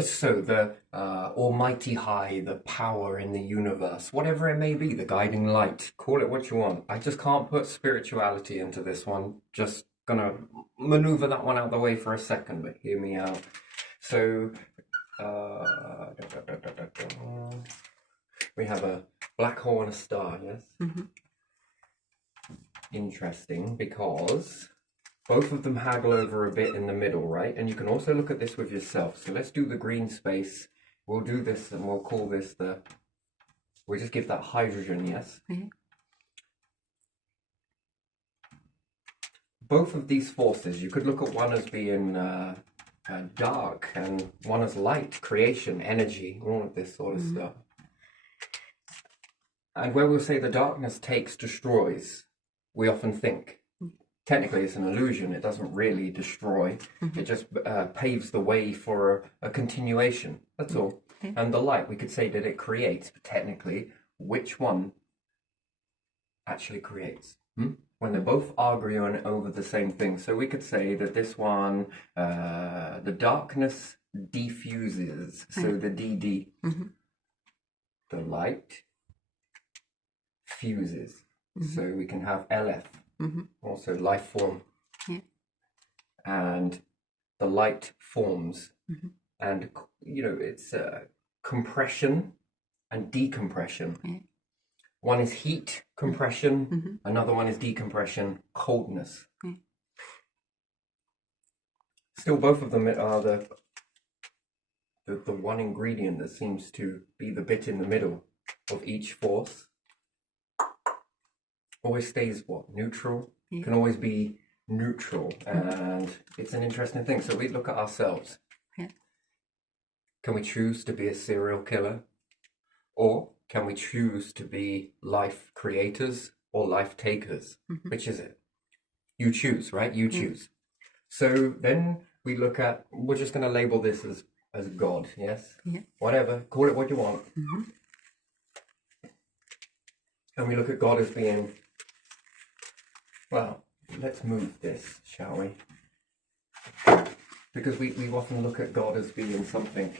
So the almighty high, the power in the universe, whatever it may be, the guiding light, call it what you want. I just can't put spirituality into this one. Just gonna maneuver that one out of the way for a second, but hear me out. So we have a black hole and a star, yes? Interesting, because both of them haggle over a bit in the middle, right? And you can also look at this with yourself. So let's do the green space. We'll do this and we'll call this we'll just give that hydrogen, yes? Both of these forces, you could look at one as being dark and one as light, creation, energy, all of this sort of stuff. And where we'll say the darkness takes, destroys, we often think, technically it's an illusion, it doesn't really destroy, it just paves the way for a continuation, that's all. And the light, we could say that it creates, but technically, which one actually creates? When they're both arguing over the same thing. So we could say that this one, the darkness diffuses, so the DD. The light fuses, so we can have LF, also life form. And the light forms, and it's compression and decompression. One is heat, compression, another one is decompression, coldness. Still, both of them are the one ingredient that seems to be the bit in the middle of each force. Always stays what? Neutral? Can always be neutral, and it's an interesting thing. So we look at ourselves. Can we choose to be a serial killer? Or can we choose to be life creators or life takers? Which is it? You choose, right? You choose. So then we look at, we're just going to label this as God, yes? Whatever, call it what you want. And we look at God as being, well, let's move this, shall we? Because we often look at God as being something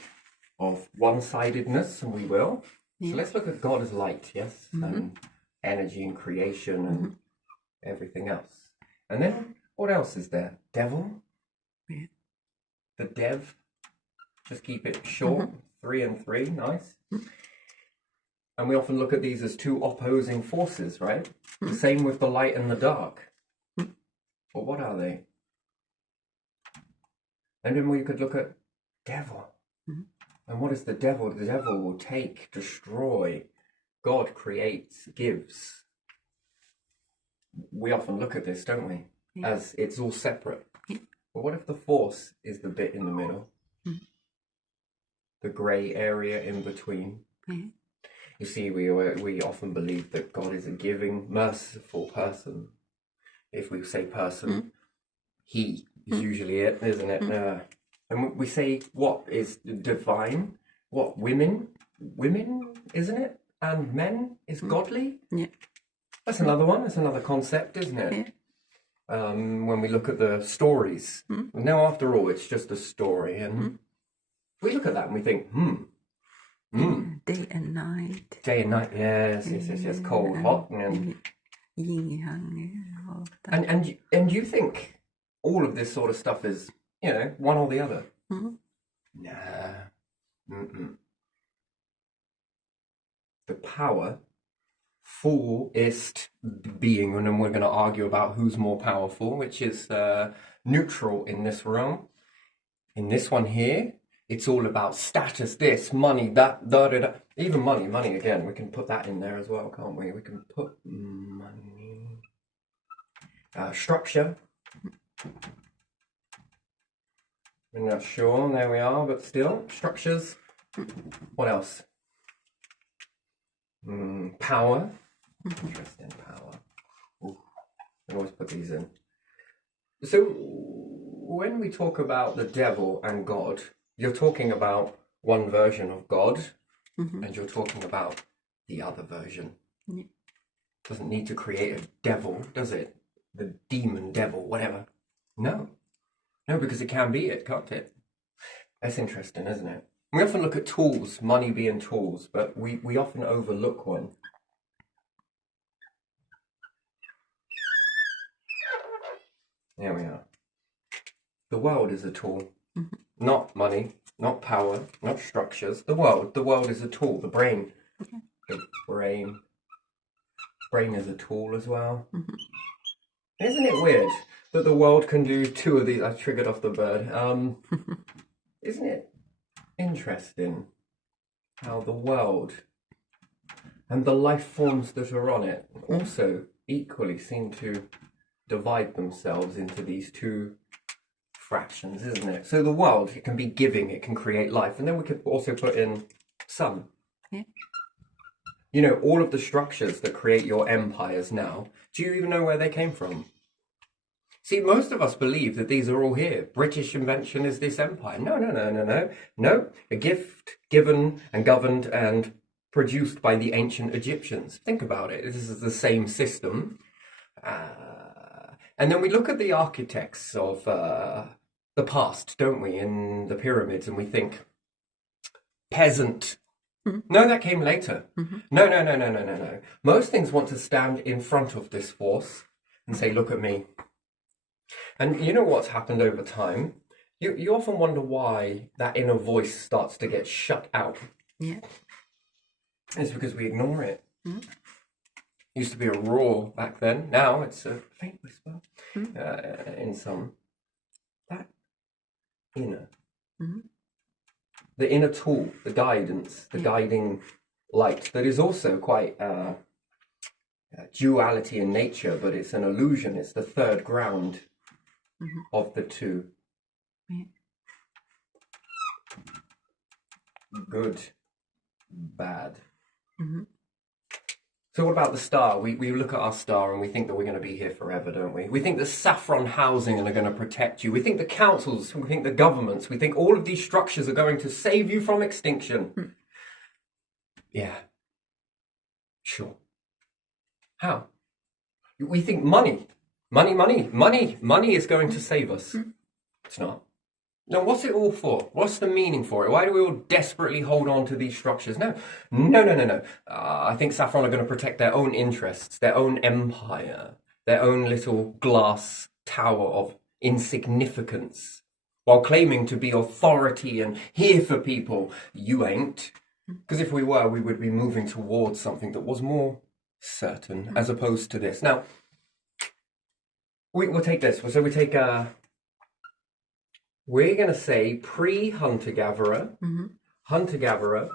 of one-sidedness, and we will. So let's look at God as light, yes? And energy and creation and everything else. And then what else is there? Devil? The dev? Just keep it short. 3 and 3, nice. And we often look at these as two opposing forces, right? The same with the light and the dark. But what are they? And then we could look at devil. And what is the devil? The devil will take, destroy. God creates, gives. We often look at this, don't we? As it's all separate. But what if the force is the bit in the middle? The grey area in between? You see, we often believe that God is a giving, merciful person. If we say person, he is usually it, isn't it? And we say what is divine? What, women? Women, isn't it? And men is godly? That's another one. That's another concept, isn't it? When we look at the stories. Now, after all, it's just a story. And we look at that and we think, Day and night. Day and night, yes. Cold, hot. And you think all of this sort of stuff is, one or the other? Nah. The power, fullest being, and then we're going to argue about who's more powerful, which is neutral in this realm. In this one here, it's all about status, this, money, that, da. Even money again, we can put that in there as well, can't we? We can put money. Structure. I'm not sure, there we are, but still, structures. What else? Power. Interesting, power. I always put these in. So, when we talk about the devil and God, you're talking about one version of God, and you're talking about the other version. Doesn't need to create a devil, does it? The demon, devil, whatever. No, because it can be it, can't it? That's interesting, isn't it? We often look at tools, money being tools, but we often overlook one. There we are. The world is a tool, not money, not power, not structures. The world is a tool. The brain, the brain is a tool as well. Isn't it weird that the world can do two of these? I triggered off the bird. Isn't it interesting how the world and the life forms that are on it also equally seem to divide themselves into these two fractions, isn't it? So the world, it can be giving, it can create life, and then we could also put in sun. Yeah. You know, all of the structures that create your empires now, do you even know where they came from? See, most of us believe that these are all here. British invention is this empire. No. A gift given and governed and produced by the ancient Egyptians. Think about it. This is the same system. And then we look at the architects of the past, don't we, in the pyramids, and we think, peasant. No, that came later. No. Most things want to stand in front of this force and say, look at me. And you know what's happened over time? You often wonder why that inner voice starts to get shut out. Yeah. It's because we ignore it. Used to be a roar back then. Now it's a faint whisper in some. That inner. The inner tool, the guidance, the guiding light that is also quite duality in nature, but it's an illusion. It's the third ground of the two. Good, bad. So what about the star? We look at our star and we think that we're going to be here forever, don't we? We think the saffron housing are going to protect you. We think the councils, we think the governments, we think all of these structures are going to save you from extinction. Yeah. Sure. How? We think money is going to save us. It's not. No, what's it all for? What's the meaning for it? Why do we all desperately hold on to these structures? No. I think Saffron are going to protect their own interests, their own empire, their own little glass tower of insignificance, while claiming to be authority and here for people. You ain't. Because if we were, we would be moving towards something that was more certain, as opposed to this. Now, we'll take this. So we take we're going to say pre-hunter-gatherer, hunter-gatherer.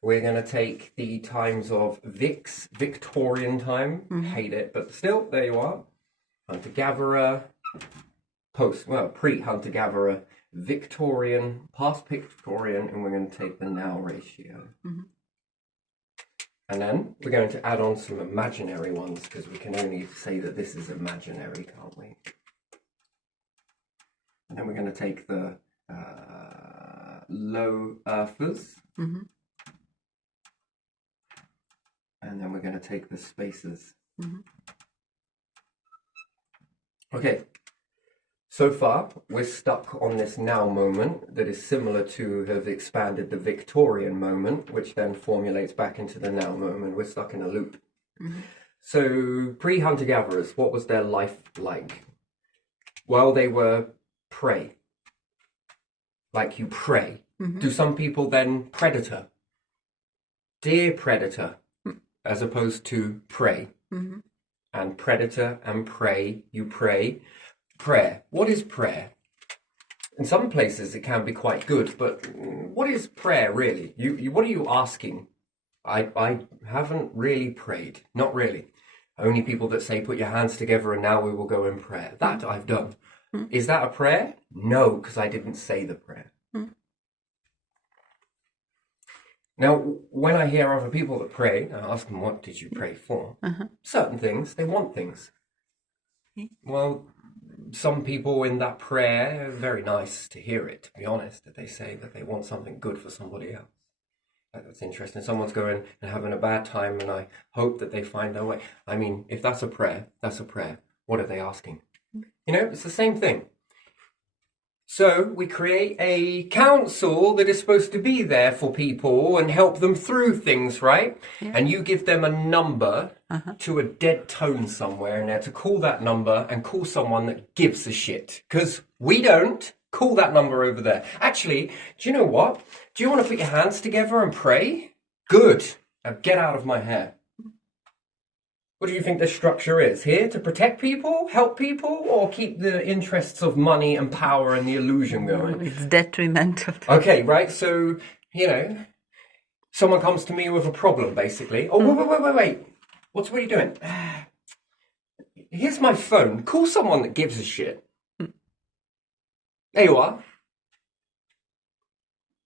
We're going to take the times of Victorian time. Hate it, but still, there you are. Hunter-gatherer, pre-hunter-gatherer, Victorian, past Victorian, and we're going to take the now ratio. And then we're going to add on some imaginary ones, because we can only say that this is imaginary, can't we? And then we're going to take the low earthers. And then we're going to take the spacers. Okay. So far, we're stuck on this now moment that is similar to have expanded the Victorian moment, which then formulates back into the now moment. We're stuck in a loop. So pre-hunter-gatherers, what was their life like? Well, they were prey. Like you pray. Do some people then predator? Dear predator, as opposed to prey. And predator and prey, you pray. Prayer. What is prayer? In some places it can be quite good, but what is prayer really? What are you asking? I haven't really prayed. Not really. Only people that say put your hands together and now we will go in prayer. That I've done. Is that a prayer? No, because I didn't say the prayer. Now, when I hear other people that pray, I ask them, what did you pray for? Certain things, they want things. Well, some people in that prayer, very nice to hear it, to be honest, that they say that they want something good for somebody else. That's interesting. Someone's going and having a bad time and I hope that they find their way. I mean, if that's a prayer, that's a prayer. What are they asking? You know, it's the same thing. So we create a council that is supposed to be there for people and help them through things, right? Yeah. And you give them a number to a dead tone somewhere in there to call that number and call someone that gives a shit. Because we don't. Call that number over there. Actually, do you know what? Do you want to put your hands together and pray? Good. Now get out of my hair. What do you think the structure is? Here to protect people, help people, or keep the interests of money and power and the illusion going? It's detrimental. Okay, right. So, you know, someone comes to me with a problem, basically. Oh, wait. What are you doing? Here's my phone. Call someone that gives a shit. There you are.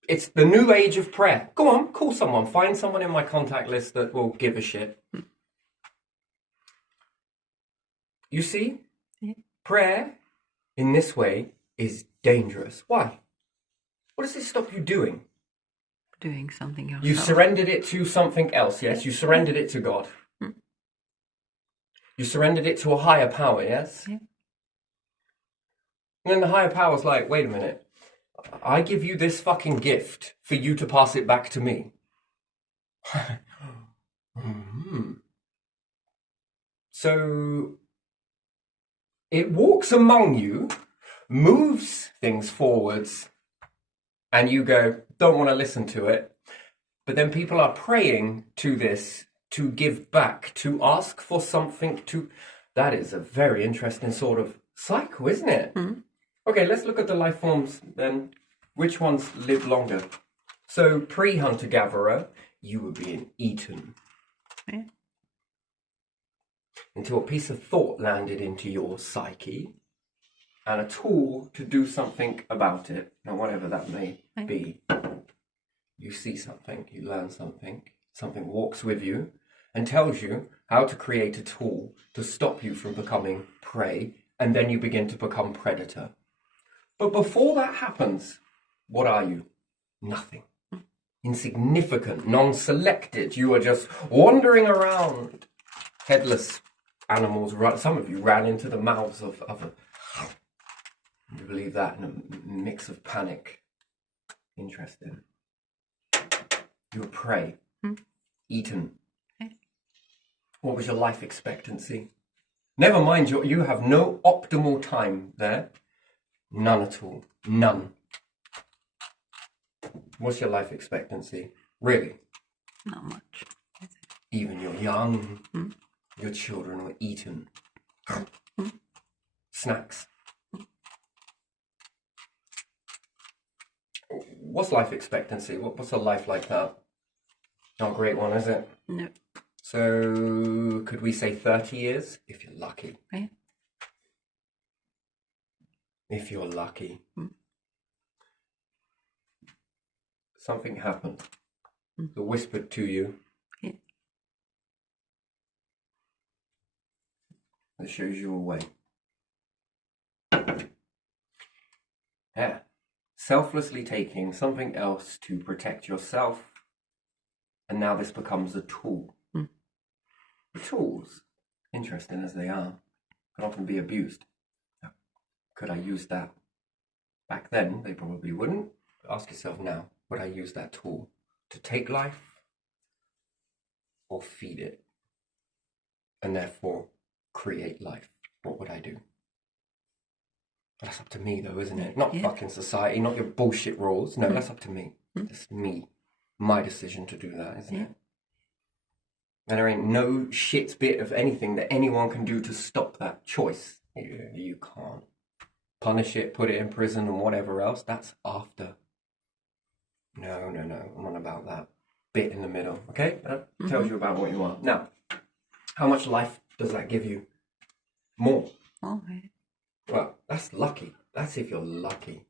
It's the new age of prayer. Go on, call someone. Find someone in my contact list that will give a shit. You see? Yeah. Prayer in this way is dangerous. Why? What does it stop you doing? Doing something else. You surrendered it to something else, yes? You surrendered it to God. You surrendered it to a higher power, yes? Yeah. And then the higher power's like, wait a minute. I give you this fucking gift for you to pass it back to me. So it walks among you, moves things forwards, and you go, don't want to listen to it. But then people are praying to this, to give back, to ask for something to... That is a very interesting sort of cycle, isn't it? Okay, let's look at the life forms then. Which ones live longer? So pre-hunter-gatherer, you were being eaten. Yeah. Until a piece of thought landed into your psyche and a tool to do something about it. Now, whatever that may be. You see something, you learn something, something walks with you and tells you how to create a tool to stop you from becoming prey, and then you begin to become predator. But before that happens, what are you? Nothing. Insignificant, non-selected. You are just wandering around. Headless animals. Some of you ran into the mouths of other. You believe that in a mix of panic. Interesting. You were prey. Eaten. What was your life expectancy? Never mind, you have no optimal time there. None at all. None. What's your life expectancy? Really? Not much. Even you're young. Your children were eaten. Snacks. What's life expectancy? What's a life like that? Not a great one, is it? No. So, could we say 30 years? If you're lucky. Yeah. If you're lucky. Something happened. That whispered to you. Yeah. That shows you a way. Yeah. Selflessly taking something else to protect yourself. And now this becomes a tool. The tools, interesting as they are, can often be abused. Could I use that? Back then, they probably wouldn't. Ask yourself now, would I use that tool to take life or feed it? And therefore, create life. What would I do? That's up to me though, isn't it? Not fucking society, not your bullshit rules. No, that's up to me. It's me. My decision to do that, isn't it? And there ain't no shit bit of anything that anyone can do to stop that choice. You can't. Punish it, put it in prison and whatever else, that's after. No. I'm on about that bit in the middle, okay? That tells you about what you are. Now, how much life does that give you? More. Oh, yeah. Well, that's lucky. That's if you're lucky.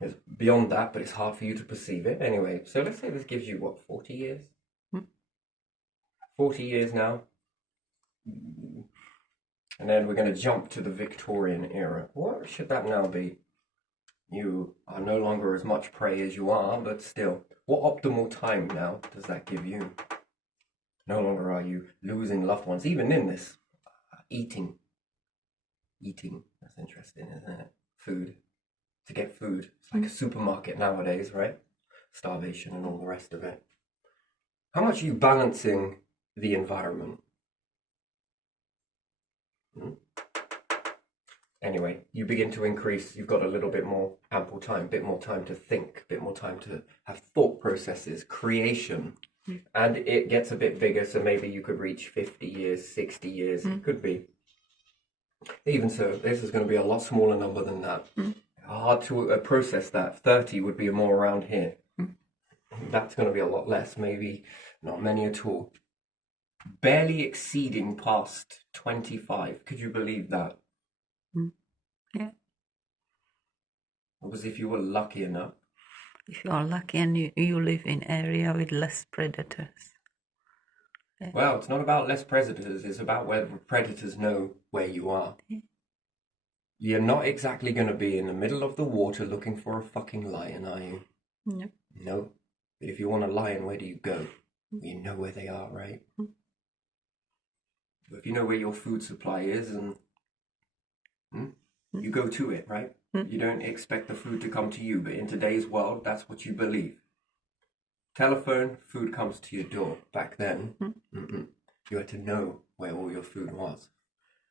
It's beyond that, but it's hard for you to perceive it. Anyway, so let's say this gives you, what, 40 years? 40 years now. And then we're going to jump to the Victorian era. What should that now be? You are no longer as much prey as you are, but still. What optimal time now does that give you? No longer are you losing loved ones, even in this eating. That's interesting, isn't it? food to get food. It's like a supermarket nowadays, right? Starvation and all the rest of it. How much are you balancing the environment? Anyway, you begin to increase, you've got a little bit more ample time, a bit more time to think, a bit more time to have thought processes, creation. And it gets a bit bigger, so maybe you could reach 50 years, 60 years, it could be. Even so, this is going to be a lot smaller number than that. Hard to process that. 30 would be more around here. That's going to be a lot less, maybe not many at all. Barely exceeding past 25. Could you believe that? Yeah. It was if you were lucky enough. If you are lucky and you live in area with less predators. Yeah. Well, it's not about less predators. It's about whether predators know where you are. Yeah. You're not exactly going to be in the middle of the water looking for a fucking lion, are you? No. No. But if you want a lion, where do you go? You know where they are, right? If you know where your food supply is, and you go to it, right? You don't expect the food to come to you, but in today's world, that's what you believe. Telephone, food comes to your door. Back then, you had to know where all your food was,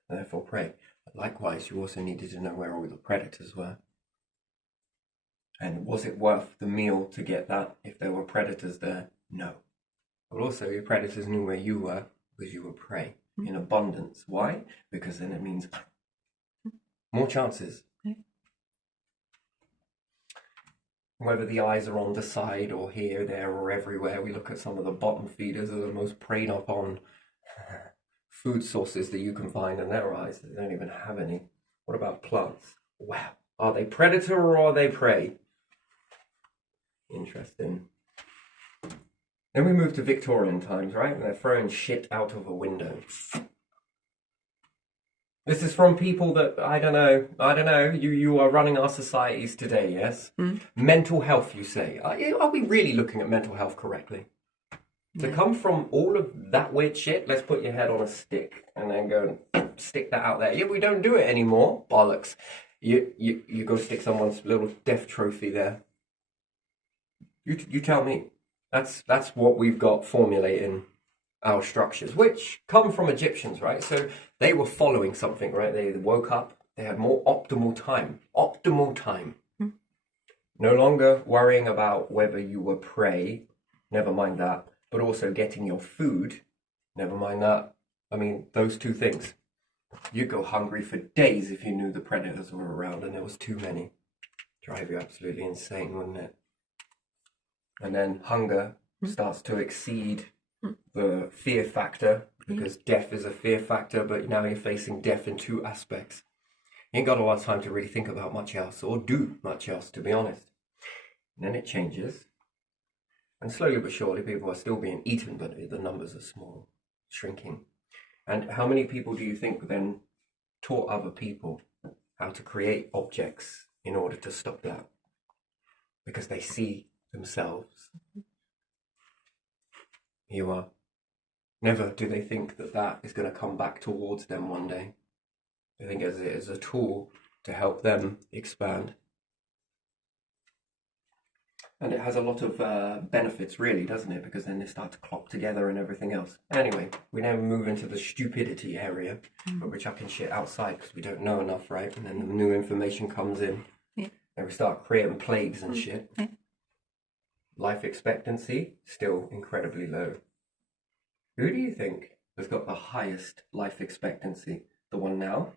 and therefore pray. But likewise, you also needed to know where all the predators were. And was it worth the meal to get that if there were predators there? No. But also, your predators knew where you were because you were prey in abundance. Why? Because then it means more chances. Whether the eyes are on the side or here, there, or everywhere, we look at some of the bottom feeders are the most preyed upon food sources that you can find, and their eyes, they don't even have any. What about plants? Wow. Are they predator or are they prey? Interesting. Then we move to Victorian times, right? And they're throwing shit out of a window. This is from people that, I don't know, you are running our societies today, yes? Mental health, you say. Are we really looking at mental health correctly? To come from all of that weird shit, let's put your head on a stick and then go and stick that out there. Yeah, we don't do it anymore. Bollocks. You go stick someone's little death trophy there. You tell me. That's what we've got formulating our structures, which come from Egyptians, right? So they were following something, right? They woke up, they had more optimal time. No longer worrying about whether you were prey, never mind that, but also getting your food, never mind that. I mean, those two things. You'd go hungry for days if you knew the predators were around and there was too many. Drive you absolutely insane, wouldn't it? And then hunger starts to exceed the fear factor, because death is a fear factor, but now you're facing death in two aspects. You ain't got a lot of time to really think about much else, or do much else, to be honest. And then it changes. And slowly but surely, people are still being eaten, but the numbers are small, shrinking. And how many people do you think then taught other people how to create objects in order to stop that? Because they see themselves. You are. Never do they think that that is going to come back towards them one day. They think of it as a tool to help them expand. And it has a lot of benefits, really, doesn't it? Because then they start to clock together and everything else. Anyway, we now move into the stupidity area, but we're chucking shit outside because we don't know enough, right? And then the new information comes in, and we start creating plagues and shit. Life expectancy, still incredibly low. Who do you think has got the highest life expectancy? The one now?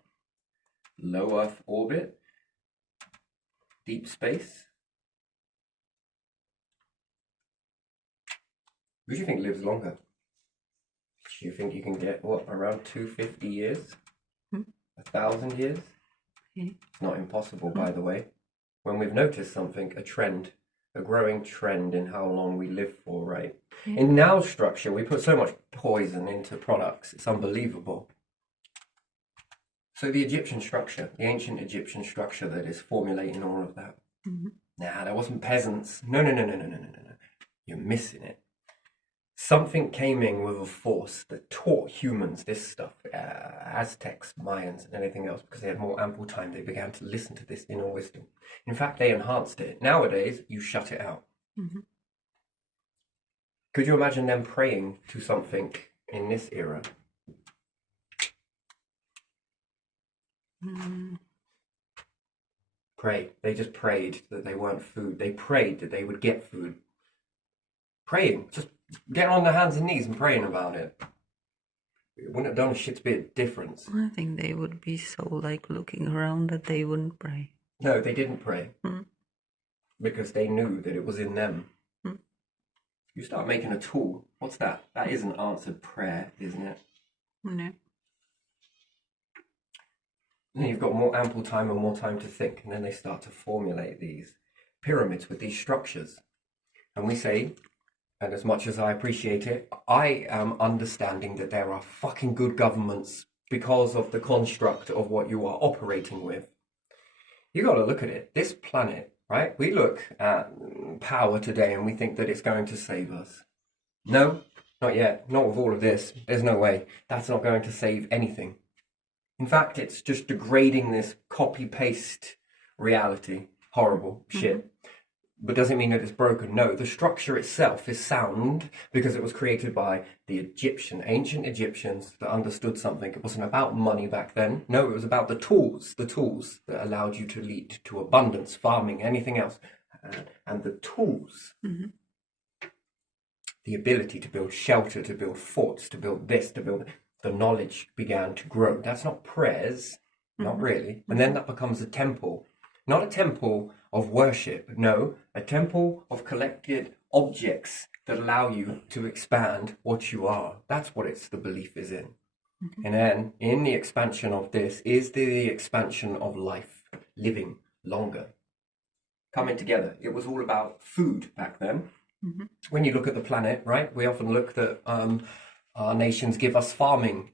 Low Earth orbit? Deep space? Who do you think lives longer? Do you think you can get, what, around 250 years? 1,000 years? It's not impossible, by the way. When we've noticed something, a trend, a growing trend in how long we live for, right? In now structure, we put so much poison into products. It's unbelievable. So the Egyptian structure, the ancient Egyptian structure that is formulating all of that. Nah, there wasn't peasants. No. You're missing it. Something came in with a force that taught humans this stuff, Aztecs, Mayans, and anything else, because they had more ample time. They began to listen to this inner wisdom. In fact, they enhanced it. Nowadays, you shut it out. Mm-hmm. Could you imagine them praying to something in this era? Mm. Pray. They just prayed that they weren't food. They prayed that they would get food. Praying. Just getting on their hands and knees and praying about it. It wouldn't have done a shit's bit of difference. I think they would be so like looking around that they wouldn't pray. No, they didn't pray. Mm. Because they knew that it was in them. Mm. You start making a tool. What's that? That isn't answered prayer, isn't it? No. And you've got more ample time and more time to think, and then they start to formulate these pyramids with these structures. And we say, and as much as I appreciate it, I am understanding that there are fucking good governments because of the construct of what you are operating with. You got to look at it. This planet, right? We look at power today and we think that it's going to save us. No, not yet. Not with all of this. There's no way. That's not going to save anything. In fact, it's just degrading this copy-paste reality. Horrible shit. But doesn't mean that it's broken. No, the structure itself is sound because it was created by the ancient Egyptians that understood something. It wasn't about money back then. No, it was about the tools that allowed you to lead to abundance, farming, anything else. And the tools, the ability to build shelter, to build forts, to build this, to build... The knowledge began to grow. That's not prayers, not really. And then that becomes a temple. Not a temple of worship, no, a temple of collected objects that allow you to expand what you are. That's what the belief is in. And then in the expansion of this is the expansion of life, living longer, coming together. It was all about food back then. When you look at the planet, right, we often look at our nations give us farming.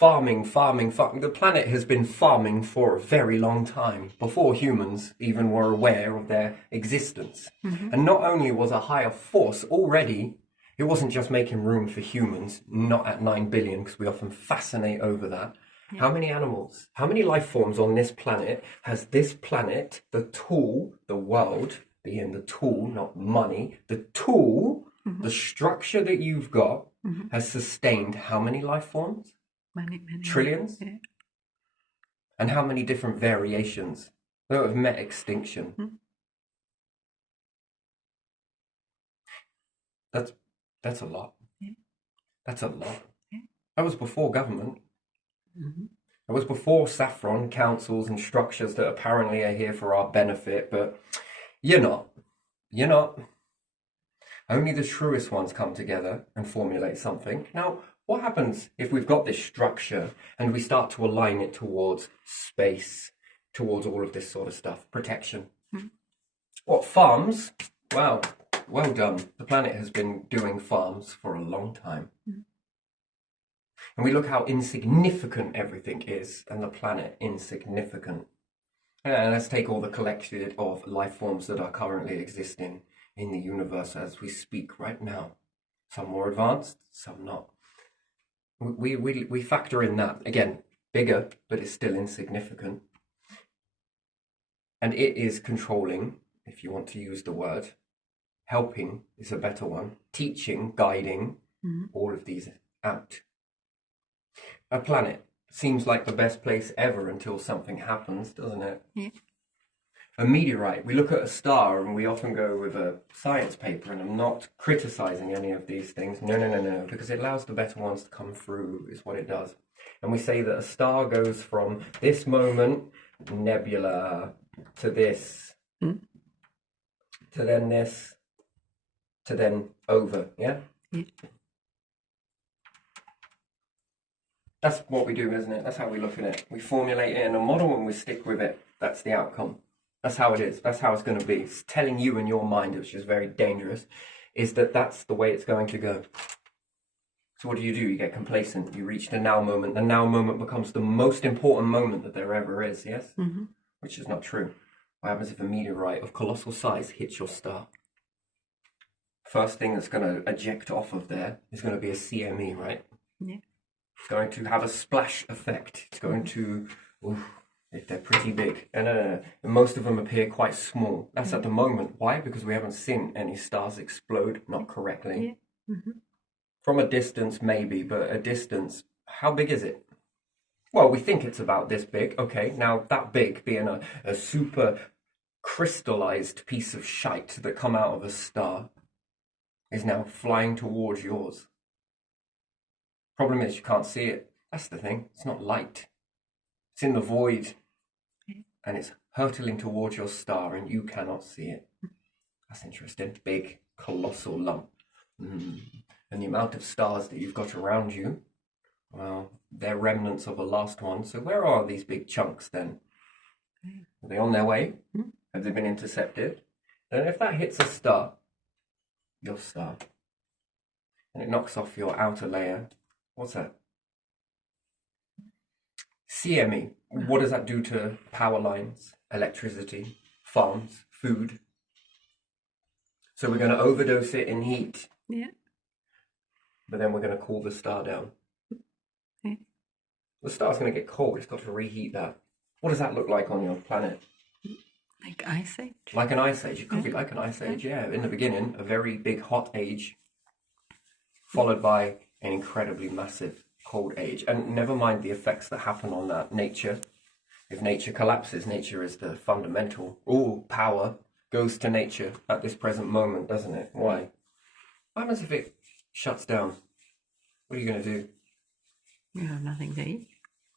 The planet has been farming for a very long time, before humans even were aware of their existence. And not only was a higher force already, it wasn't just making room for humans, not at 9 billion, because we often fascinate over that. Yeah. How many animals, how many life forms on this planet has this planet, the tool, the world, being the tool, not money, the tool, the structure that you've got, has sustained how many life forms? Many. Trillions? Yeah. And how many different variations that have met extinction? That's a lot. Yeah. That's a lot. Yeah. That was before government. It was before saffron councils and structures that apparently are here for our benefit, but you're not. Only the truest ones come together and formulate something. Now, what happens if we've got this structure and we start to align it towards space, towards all of this sort of stuff, protection? What, farms? Well done. The planet has been doing farms for a long time. And we look how insignificant everything is, and the planet insignificant. And let's take all the collected of life forms that are currently existing in the universe as we speak right now. Some more advanced, some not. We factor in that. Again, bigger, but it's still insignificant. And it is controlling, if you want to use the word. Helping is a better one. Teaching, guiding, all of these out. A planet seems like the best place ever until something happens, doesn't it? Yeah. A meteorite, we look at a star and we often go with a science paper, and I'm not criticizing any of these things. No, because it allows the better ones to come through, is what it does. And we say that a star goes from this moment, nebula, to this, to then this, to then over, yeah? That's what we do, isn't it? That's how we look at it. We formulate it in a model and we stick with it. That's the outcome. That's how it is. That's how it's going to be. It's telling you in your mind, which is very dangerous, is that that's the way it's going to go. So what do? You get complacent. You reach the now moment. The now moment becomes the most important moment that there ever is, yes? Which is not true. What happens if a meteorite of colossal size hits your star? first thing that's going to eject off of there is going to be a CME, right? Yeah. It's going to have a splash effect. It's going to, if they're pretty big. And most of them appear quite small. That's at the moment. Why? Because we haven't seen any stars explode not correctly. Yeah. Mm-hmm. From a distance, maybe, but a distance, how big is it? Well, we think it's about this big. Okay, now that big being a super crystallized piece of shite that come out of a star is now flying towards yours. Problem is you can't see it. That's the thing. It's not light. It's in the void and it's hurtling towards your star and you cannot see it. That's interesting. Big, colossal lump. And the amount of stars that you've got around you, well, they're remnants of a last one. So where are these big chunks then? Are they on their way? Have they been intercepted? And if that hits a star, your star, and it knocks off your outer layer, what's that? CME. What does that do to power lines, electricity, farms, food? So we're going to overdose it in heat. Yeah. But then we're going to cool the star down. Yeah. The star's going to get cold. It's got to reheat that. What does that look like on your planet? Like ice age. Like an ice age. It could be like an ice age, yeah. In the beginning, a very big hot age, followed by an incredibly massive cold age. And never mind the effects that happen on that nature. If nature collapses, nature is the fundamental. All power goes to nature at this present moment, doesn't it? Why? What happens if it shuts down? What are you going to do? You have nothing to eat.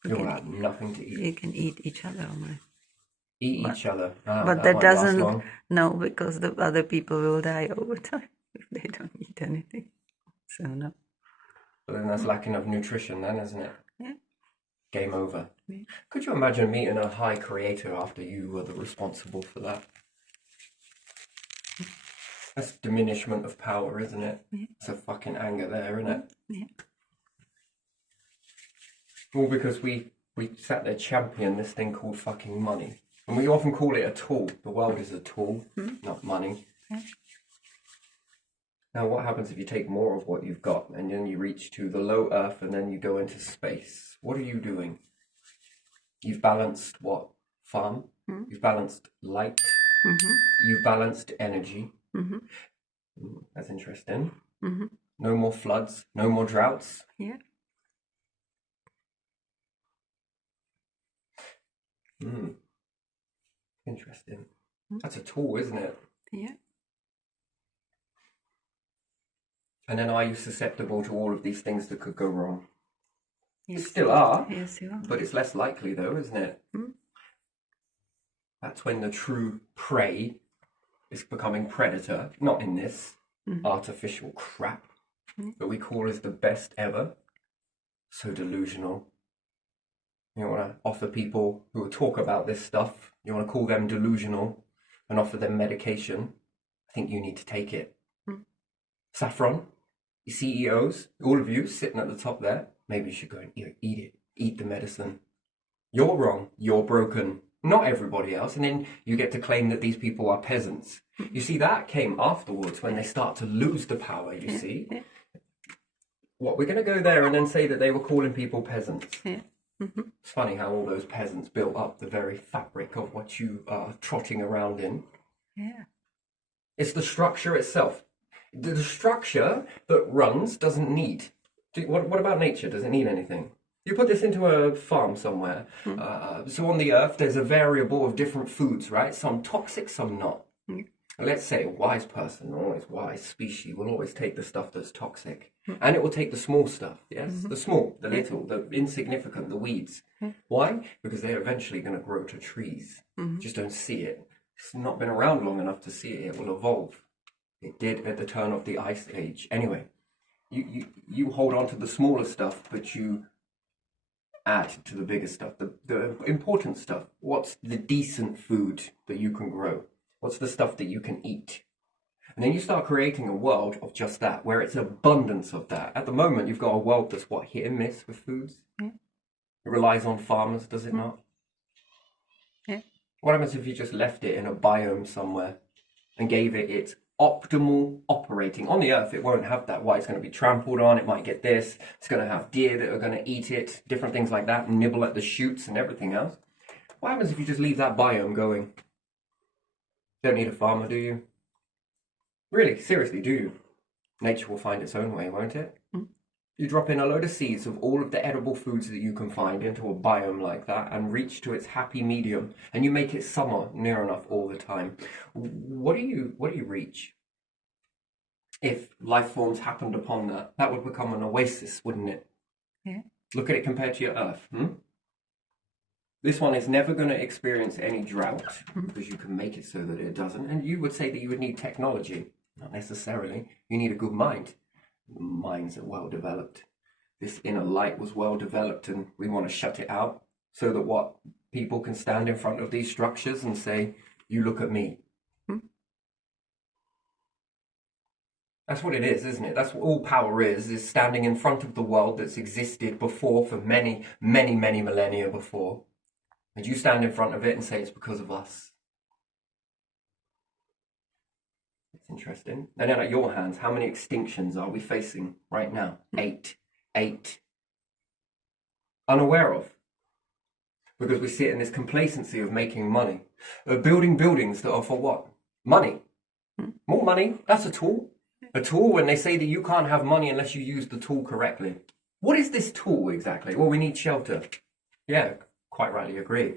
You'll have nothing to eat. You can eat each other only. Eat each other. But that doesn't, no, because the other people will die over time if they don't eat anything. So no. But then that's lacking of nutrition then, isn't it? Yeah. Game over. Yeah. Could you imagine meeting a high creator after you were the responsible for that? That's diminishment of power, isn't it? Yeah. It's a fucking anger there, isn't it? Yeah. All because we sat there champion this thing called fucking money. And we often call it a tool. The world is a tool, not money. Yeah. Now, what happens if you take more of what you've got and then you reach to the low Earth and then you go into space? What are you doing? You've balanced what? Farm? You've balanced light? You've balanced energy? That's interesting. No more floods, no more droughts. Yeah. Interesting. That's a tool, isn't it? Yeah. And then are you susceptible to all of these things that could go wrong? Yes. You still are. Yes, you are. But it's less likely though, isn't it? That's when the true prey is becoming predator, not in this artificial crap that we call as the best ever. So delusional. You want to offer people who talk about this stuff, you want to call them delusional and offer them medication. I think you need to take it. Saffron, your CEOs, all of you sitting at the top there, maybe you should go and eat it. Eat the medicine. You're wrong. You're broken. Not everybody else. And then you get to claim that these people are peasants. You see, that came afterwards when they start to lose the power, you see. Yeah. What, we're going to go there and then say that they were calling people peasants. Yeah. It's funny how all those peasants built up the very fabric of what you are trotting around in. Yeah. It's the structure itself. The structure that runs doesn't need. What about nature? Does it need anything? You put this into a farm somewhere. So on the earth, there's a variable of different foods, right? Some toxic, some not. Let's say a wise person, always wise species, will always take the stuff that's toxic. And it will take the small stuff, yes? The small, the little, the insignificant, the weeds. Why? Because they're eventually going to grow to trees. Just don't see it. It's not been around long enough to see it. It will evolve. It did at the turn of the Ice Age. Anyway, you hold on to the smaller stuff, but you add to the bigger stuff, the important stuff. What's the decent food that you can grow? What's the stuff that you can eat? And then you start creating a world of just that, where it's abundance of that. At the moment, you've got a world that's what, hit and miss with foods? It relies on farmers, does it not? Yeah. What happens if you just left it in a biome somewhere and gave it its optimal operating. On the earth, it won't have that. Why? It's going to be trampled on. It might get this. It's going to have deer that are going to eat it, different things like that, nibble at the shoots and everything else. What happens if you just leave that biome going? Don't need a farmer, do you? Really, seriously, do you? Nature will find its own way, won't it? You drop in a load of seeds of all of the edible foods that you can find into a biome like that and reach to its happy medium, and you make it summer near enough all the time. What do you reach? If life forms happened upon that, that would become an oasis, wouldn't it? Yeah. Look at it compared to your Earth. This one is never going to experience any drought because you can make it so that it doesn't. And you would say that you would need technology. Not necessarily. You need a good mind. Minds are well developed. This inner light was well developed, and we want to shut it out so that what people can stand in front of these structures and say, you look at me. That's what it is, isn't it? That's what all power is standing in front of the world that's existed before for many, many, many millennia before. And you stand in front of it and say it's because of us. It's interesting. And then at your hands, how many extinctions are we facing right now? 8. Unaware of. Because we sit in this complacency of making money. Building buildings that are for what? Money. More money, that's a tool. A tool when they say that you can't have money unless you use the tool correctly. What is this tool exactly? Well, we need shelter. Yeah, quite rightly agree.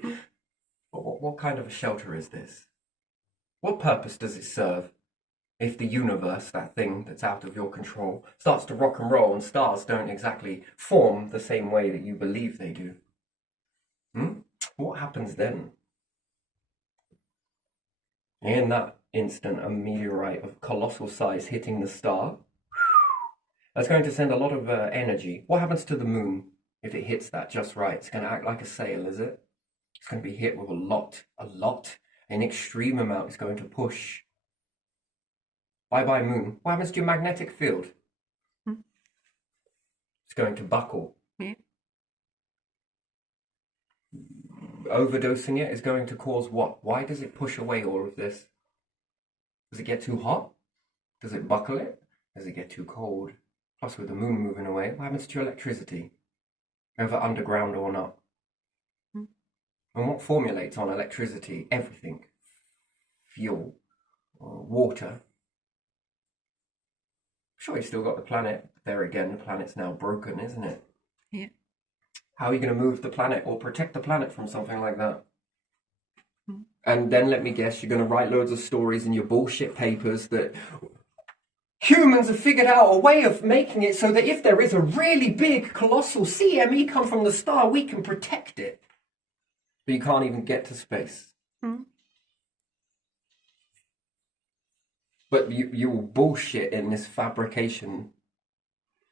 But what kind of a shelter is this? What purpose does it serve if the universe, that thing that's out of your control, starts to rock and roll and stars don't exactly form the same way that you believe they do? What happens then? In that instant, a meteorite of colossal size hitting the star, that's going to send a lot of energy. What happens to the moon if it hits that just right? It's going to act like a sail, is it? It's going to be hit with a lot, an extreme amount. It's going to push. Bye-bye moon. What happens to your magnetic field? It's going to buckle. Yeah. Overdosing it is going to cause what? Why does it push away all of this? Does it get too hot? Does it buckle it? Does it get too cold? Plus with the moon moving away, what happens to your electricity? Whether underground or not? And what formulates on electricity? Everything. Fuel. Water. Sure, you've still got the planet. There again, the planet's now broken, isn't it? Yeah. How are you going to move the planet or protect the planet from something like that? And then let me guess, you're going to write loads of stories in your bullshit papers that humans have figured out a way of making it so that if there is a really big, colossal CME come from the star, we can protect it. But you can't even get to space. But you will bullshit in this fabrication.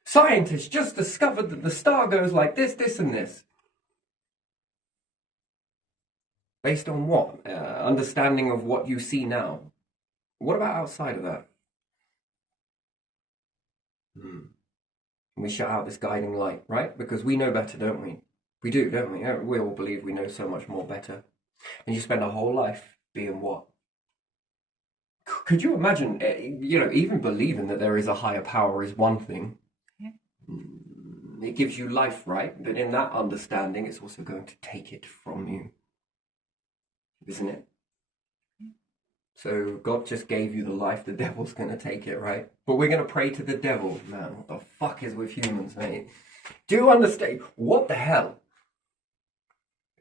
Scientists just discovered that the star goes like this, this, and this. Based on what? Understanding of what you see now. What about outside of that? We shut out this guiding light, right? Because we know better, don't we? We do, don't we? We all believe we know so much more better. And you spend a whole life being what? Could you imagine, even believing that there is a higher power is one thing. Yeah. It gives you life, right? But in that understanding, it's also going to take it from you. Isn't it? So God just gave you the life, the devil's going to take it, right? But we're going to pray to the devil. Man, what the fuck is with humans, mate? Do you understand? What the hell?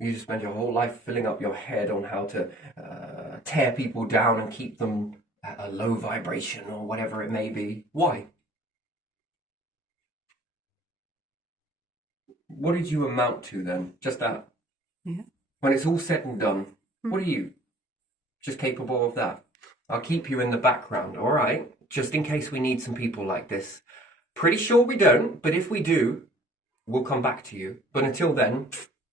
You just spend your whole life filling up your head on how to tear people down and keep them at a low vibration or whatever it may be. Why? What did you amount to then? Just that? Yeah. When it's all said and done, what are you? Just capable of that? I'll keep you in the background, all right? Just in case we need some people like this. Pretty sure we don't, but if we do, we'll come back to you. But until then,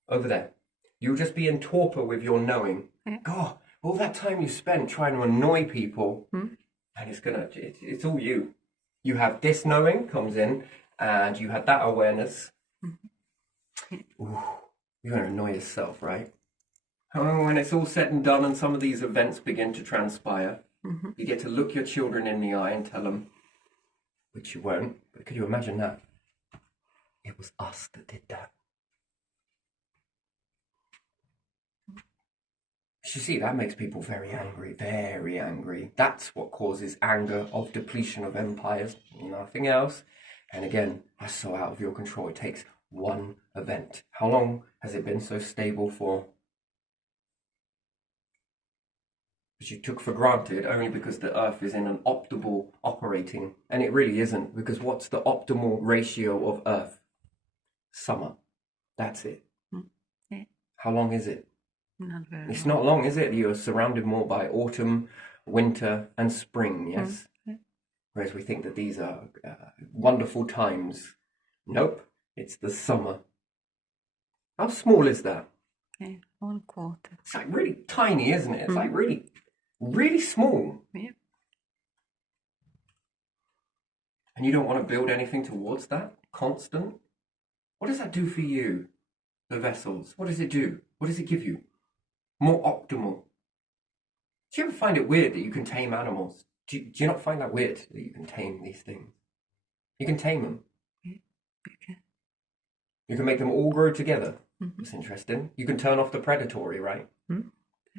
over there. You'll just be in torpor with your knowing. Yeah. God, all that time you spent trying to annoy people, and it's all you. You have this knowing comes in, and you had that awareness. Ooh, you're going to annoy yourself, right? When it's all said and done and some of these events begin to transpire, You get to look your children in the eye and tell them, which you won't, but could you imagine that? It was us that did that. You see, that makes people very angry, very angry. That's what causes anger of depletion of empires, nothing else. And again, that's so out of your control. It takes one event. How long has it been so stable for? Which you took for granted only because the Earth is in an optimal operating, and it really isn't, because what's the optimal ratio of Earth? Summer. That's it. Yeah. How long is it? Not very It's long. not long, is it? You're surrounded more by autumn, winter, and spring, yes? Yeah. Whereas we think that these are wonderful times. Nope, it's the summer. How small is that? Yeah, 1/4. It's like really tiny, isn't it? It's like really, really small. Yeah. And you don't want to build anything towards that? Constant? What does that do for you? The vessels? What does it do? What does it give you? More optimal. Do you ever find it weird that you can tame animals? Do you not find that weird that you can tame these things? You can tame them. Yeah. Okay. You can make them all grow together. That's interesting. You can turn off the predatory, right?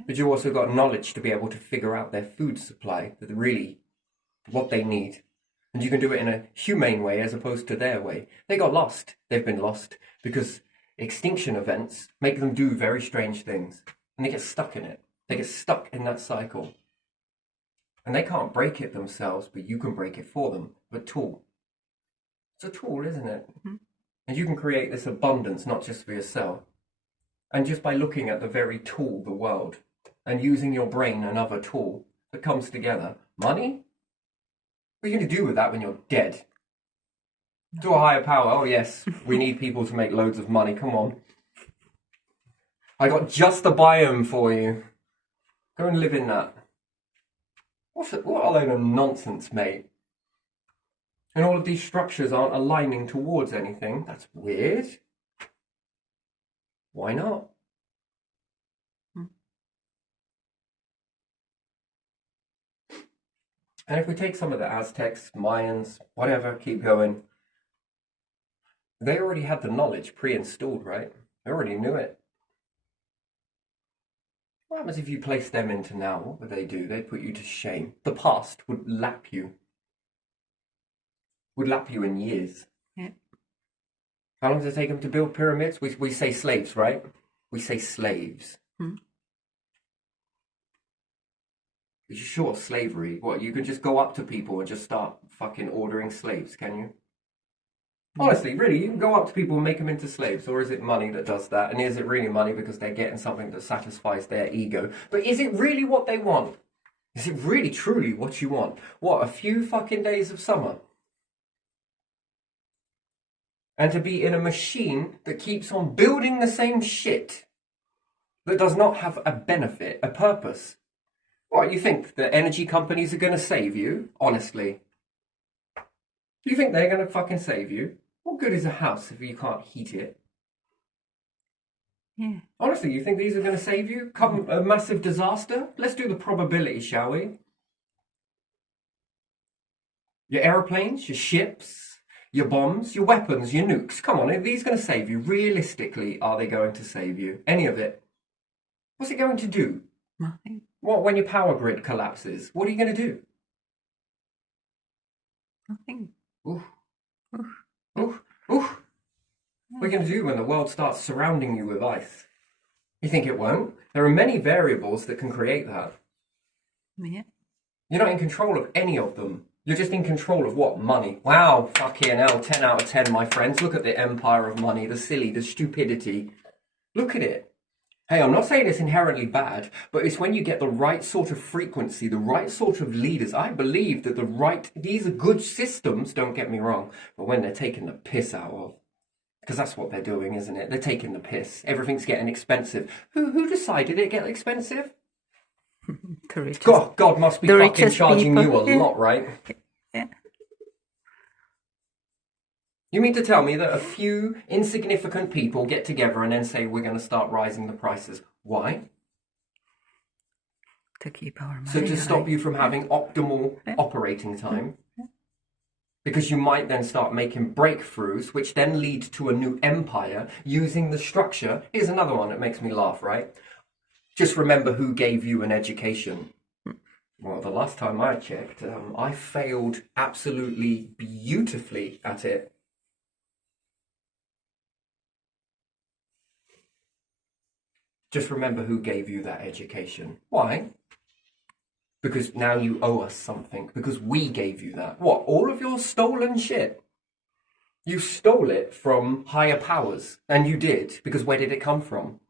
But you also got knowledge to be able to figure out their food supply, that really what they need. And you can do it in a humane way as opposed to their way. They got lost. They've been lost because extinction events make them do very strange things. And they get stuck in it. They get stuck in that cycle. And they can't break it themselves, but you can break it for them. But tool. It's a tool, isn't it? And you can create this abundance, not just for yourself. And just by looking at the very tool, the world, and using your brain, another tool that comes together. Money? What are you going to do with that when you're dead? To a higher power. Oh, yes, we need people to make loads of money. Come on. I got just the biome for you. Go and live in that. What a load of nonsense, mate. And all of these structures aren't aligning towards anything. That's weird. Why not? And if we take some of the Aztecs, Mayans, whatever, keep going, they already had the knowledge pre-installed, right? They already knew it. What happens if you place them into now? What would they do? They'd put you to shame. The past would lap you. Would lap you in years. Yeah. How long does it take them to build pyramids? We say slaves, right? We say slaves. It's short slavery. What, you can just go up to people and just start fucking ordering slaves, can you? Honestly, really, you can go up to people and make them into slaves, or is it money that does that? And is it really money because they're getting something that satisfies their ego? But is it really what they want? Is it really, truly what you want? What, a few fucking days of summer? And to be in a machine that keeps on building the same shit that does not have a benefit, a purpose. What, you think the energy companies are going to save you? Honestly. Do you think they're going to fucking save you? What good is a house if you can't heat it? Yeah. Honestly, you think these are going to save you? Come a massive disaster? Let's do the probability, shall we? Your aeroplanes, your ships, your bombs, your weapons, your nukes. Come on, are these going to save you? Realistically, are they going to save you? Any of it? What's it going to do? Nothing. What, when your power grid collapses? What are you going to do? Nothing. Oof. Oof. Oof. Oof. What are you going to do when the world starts surrounding you with ice? You think it won't? There are many variables that can create that. Yeah. You're not in control of any of them. You're just in control of what? Money. Wow, fucking hell, 10 out of 10, my friends. Look at the empire of money, the silly, the stupidity. Look at it. Hey, I'm not saying it's inherently bad, but it's when you get the right sort of frequency, the right sort of leaders. I believe that these are good systems, don't get me wrong, but when they're taking the piss out of, because that's what they're doing, isn't it? They're taking the piss. Everything's getting expensive. Who decided it get expensive? The richest. God must be fucking charging people. you a lot, right? Yeah. You mean to tell me that a few insignificant people get together and then say we're going to start rising the prices? Why? to keep our money. So to stop you from having optimal operating time, because you might then start making breakthroughs, which then lead to a new empire using the structure. Here's another one that makes me laugh, right? Just remember who gave you an education. Well, the last time I checked, I failed absolutely beautifully at it. Just remember who gave you that education. Why? Because now you owe us something. Because we gave you that. What? All of your stolen shit? You stole it from higher powers. And you did. Because where did it come from?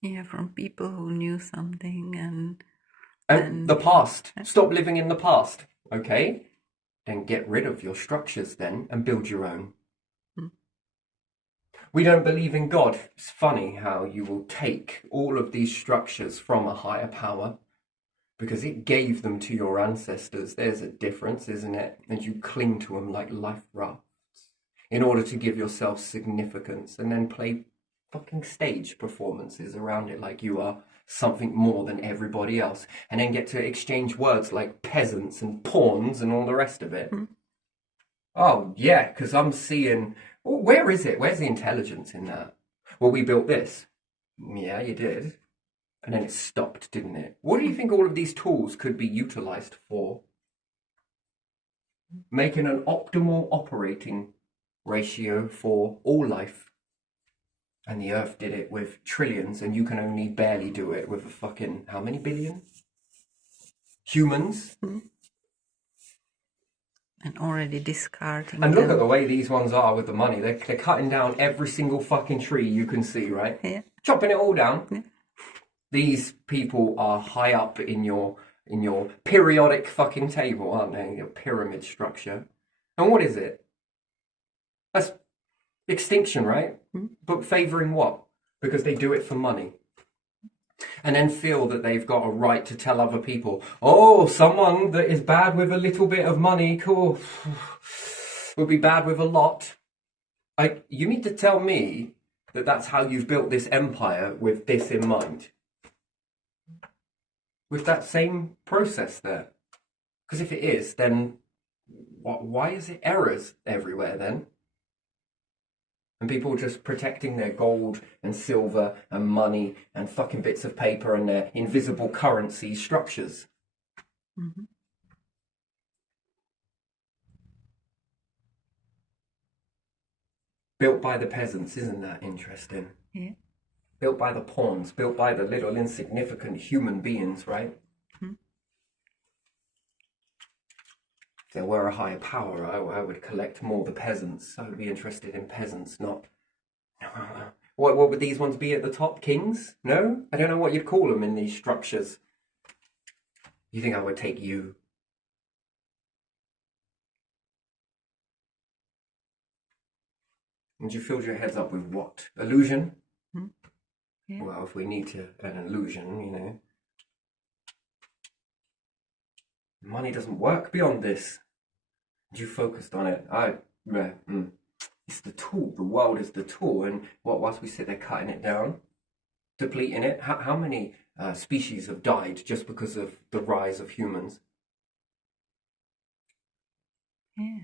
Yeah, from people who knew something and the past. Stop living in the past. Okay? Then get rid of your structures then and build your own. We don't believe in God. It's funny how you will take all of these structures from a higher power because it gave them to your ancestors. There's a difference, isn't it? And you cling to them like life rafts in order to give yourself significance and then play fucking stage performances around it like you are something more than everybody else and then get to exchange words like peasants and pawns and all the rest of it. Oh, yeah, because I'm seeing... Well, where is it? Where's the intelligence in that? Well, we built this. Yeah, you did. And then it stopped, didn't it? What do you think all of these tools could be utilized for? Making an optimal operating ratio for all life. And the Earth did it with trillions, and you can only barely do it with a fucking... How many billion? Humans? And already discarding And look them. at the way these ones are with the money. They're cutting down every single fucking tree you can see, right? Yeah. Chopping it all down. Yeah. These people are high up in your periodic fucking table, aren't they? Your pyramid structure. And what is it? That's extinction, right? But favouring what? Because they do it for money. And then feel that they've got a right to tell other people, oh, someone that is bad with a little bit of money, cool, will be bad with a lot. You need to tell me that that's how you've built this empire with this in mind. With that same process there. Because if it is, then why is it errors everywhere then? And people just protecting their gold and silver and money and fucking bits of paper and their invisible currency structures. Built by the peasants, isn't that interesting? Yeah. Built by the pawns, built by the little insignificant human beings, right? If there were a higher power, I would collect more the peasants. I would be interested in peasants, not... What would these ones be at the top? Kings? No? I don't know what you'd call them in these structures. You think I would take you? And you filled your heads up with what? Illusion? Yeah. Well, if we need an illusion, you know. Money doesn't work beyond this. You focused on it. It's the tool. The world is the tool. And whilst we sit there cutting it down, depleting it, how many species have died just because of the rise of humans? Yeah.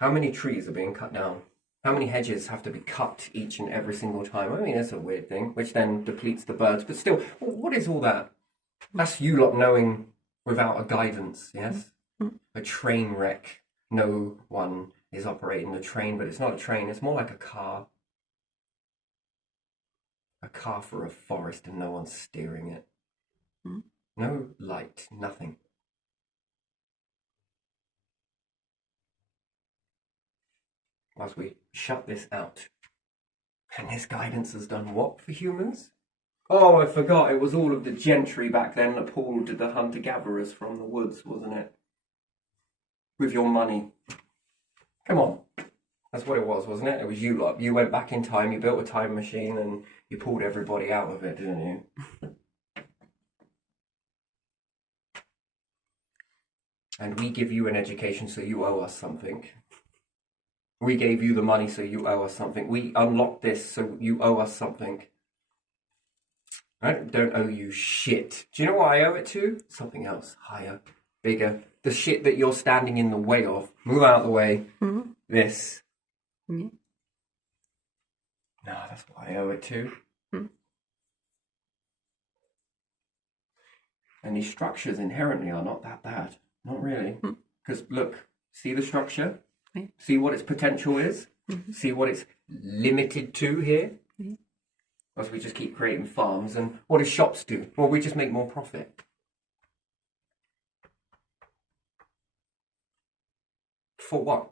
How many trees are being cut down? How many hedges have to be cut each and every single time? I mean, that's a weird thing, which then depletes the birds. But still, what is all that? That's you lot knowing without a guidance, yes? A train wreck. No one is operating the train, but it's not a train. It's more like a car. A car for a forest and no one's steering it. No light, nothing. Whilst we shut this out. And this guidance has done what for humans? Oh, I forgot. It was all of the gentry back then that pulled the hunter-gatherers from the woods, wasn't it? With your money. Come on. That's what it was, wasn't it? It was you lot. You went back in time, you built a time machine, and you pulled everybody out of it, didn't you? And we give you an education, so you owe us something. We gave you the money, so you owe us something. We unlocked this, so you owe us something. I don't owe you shit. Do you know what I owe it to? Something else. Higher, bigger. The shit that you're standing in the way of. Move out of the way. Mm-hmm. This. Yeah. No, that's what I owe it to. Mm-hmm. And these structures inherently are not that bad. Not really. Because look, see the structure? Yeah. See what its potential is? Mm-hmm. See what it's limited to here? Yeah. As we just keep creating farms. And what do shops do? Well, we just make more profit. For what?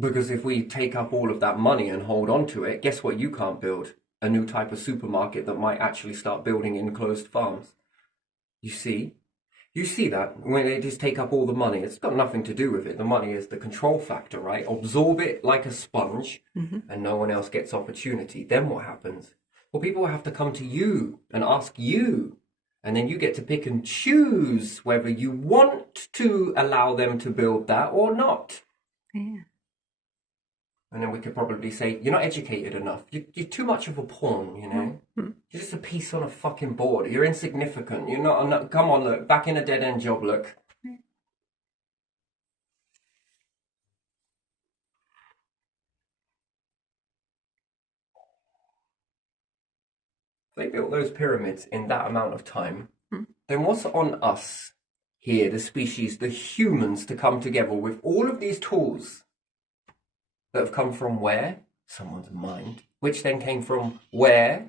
Because if we take up all of that money and hold on to it, guess what you can't build? A new type of supermarket that might actually start building enclosed farms. You see? You see that? When they just take up all the money, it's got nothing to do with it. The money is the control factor, right? Absorb it like a sponge, and no one else gets opportunity. Then what happens? Well, people have to come to you and ask you. And then you get to pick and choose whether you want to allow them to build that or not. Yeah. And then we could probably say, you're not educated enough. You're too much of a pawn, you know? Mm-hmm. You're just a piece on a fucking board. You're insignificant. You're not come on, look. Back in a dead-end job, look. They built those pyramids in that amount of time. Then what's on us here, the species, the humans, to come together with all of these tools that have come from where? Someone's mind. Which then came from where?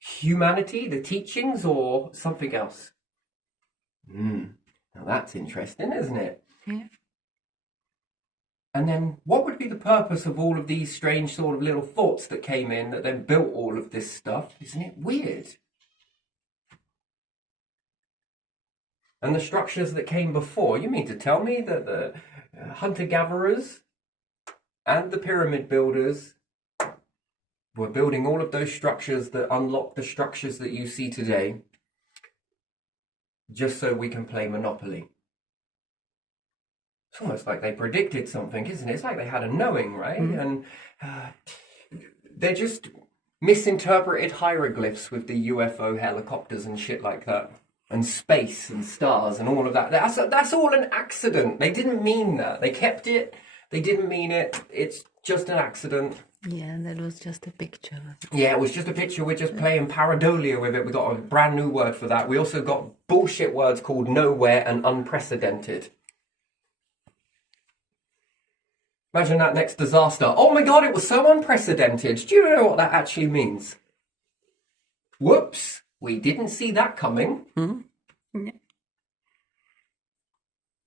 Humanity, the teachings, or something else? Now that's interesting, isn't it? Yeah. And then what would be the purpose of all of these strange sort of little thoughts that came in that then built all of this stuff? Isn't it weird? And the structures that came before, you mean to tell me that the hunter-gatherers and the pyramid builders were building all of those structures that unlock the structures that you see today just so we can play Monopoly? It's almost like they predicted something, isn't it? It's like they had a knowing, right? And they're just misinterpreted hieroglyphs with the UFO helicopters and shit like that. And space and stars and all of that. That's all an accident. They didn't mean that. They kept it. They didn't mean it. It's just an accident. Yeah, that was just a picture. Yeah, it was just a picture. We're just playing pareidolia with it. We got a brand new word for that. We also got bullshit words called nowhere and unprecedented. Imagine that next disaster. Oh my God, it was so unprecedented. Do you know what that actually means? Whoops. We didn't see that coming. Yeah.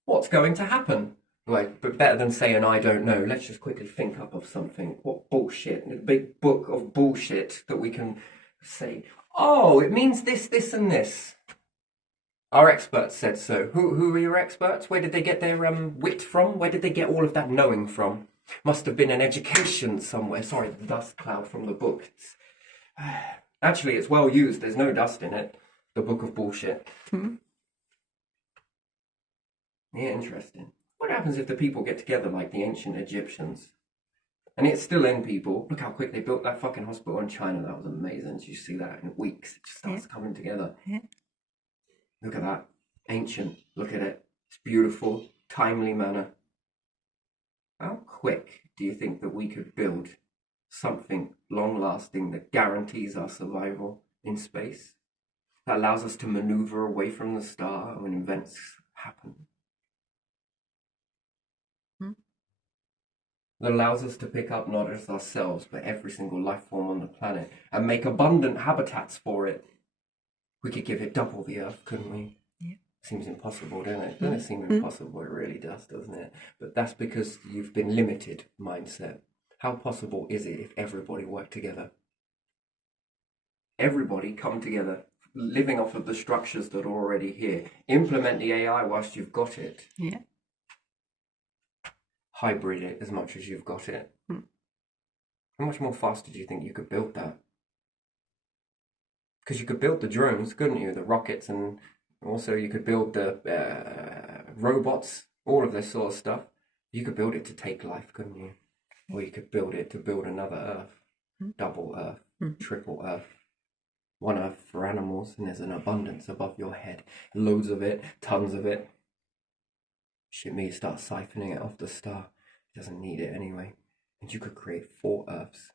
What's going to happen? Right, but better than saying I don't know, let's just quickly think up of something. What bullshit? A big book of bullshit that we can say, oh, it means this, this, and this. Our experts said so. Who are your experts? Where did they get their wit from? Where did they get all of that knowing from? Must have been an education somewhere. Sorry, the dust cloud from the book. Actually, it's well used. There's no dust in it. The book of bullshit. Yeah, interesting. What happens if the people get together like the ancient Egyptians? And it's still in people. Look how quick they built that fucking hospital in China. That was amazing. Did you see that in weeks? It just starts coming together. Yeah. Look at that. Ancient. Look at it. It's beautiful. Timely manner. How quick do you think that we could build something long-lasting that guarantees our survival in space? That allows us to maneuver away from the star when events happen? That allows us to pick up not just ourselves, but every single life form on the planet and make abundant habitats for it. We could give it double the Earth, couldn't we? Yeah. Seems impossible, doesn't it? Doesn't it seem impossible? It really does, doesn't it? But that's because you've been limited mindset. How possible is it if everybody worked together? Everybody come together, living off of the structures that are already here. Implement the AI whilst you've got it. Yeah. Hybrid it as much as you've got it. How much more faster do you think you could build that? Because you could build the drones, couldn't you? The rockets, and also you could build the robots, all of this sort of stuff. You could build it to take life, couldn't you? Or you could build it to build another Earth, double Earth, triple Earth. One Earth for animals, and there's an abundance above your head. Loads of it, tons of it. Shit me, start siphoning it off the star. It doesn't need it anyway. And you could create 4 Earths,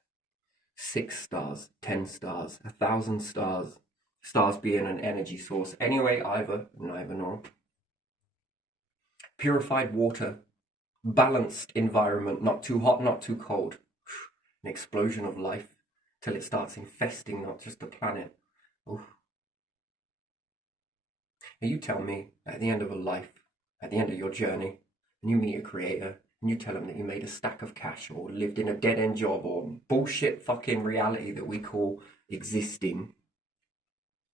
6 stars, 10 stars, 1,000 stars. Stars being an energy source. Anyway, either, neither nor. Purified water, balanced environment, not too hot, not too cold. An explosion of life till it starts infesting not just the planet. Oof. And you tell me, at the end of a life, at the end of your journey, and you meet a creator, and you tell him that you made a stack of cash or lived in a dead-end job or bullshit fucking reality that we call existing,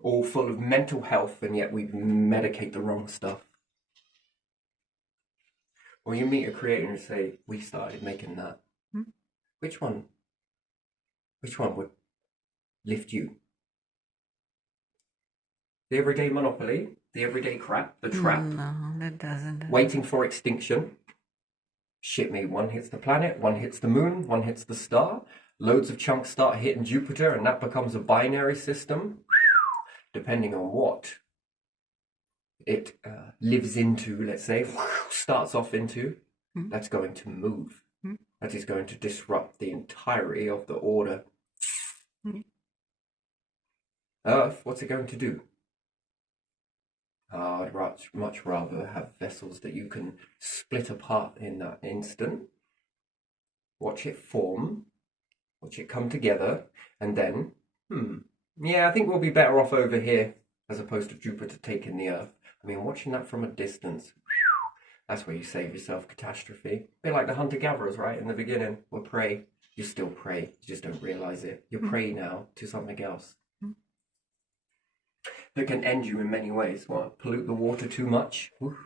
all full of mental health, and yet we medicate the wrong stuff. Or you meet a creator and say, we started making that. Which one would lift you? The everyday monopoly, the everyday crap, the trap. No, that doesn't. Waiting for extinction. Shit me, one hits the planet, one hits the moon, one hits the star. Loads of chunks start hitting Jupiter, and that becomes a binary system. Depending on what it lives into, let's say, starts off into, that's going to move. That is going to disrupt the entirety of the order. Earth, what's it going to do? I'd much rather have vessels that you can split apart in that instant, watch it form, watch it come together, and then, yeah, I think we'll be better off over here as opposed to Jupiter taking the Earth. I mean, watching that from a distance, that's where you save yourself catastrophe. A bit like the hunter-gatherers, right? In the beginning, we're prey. You still prey. You just don't realize it. You're prey now to something else. That can end you in many ways. What? Pollute the water too much? Oof.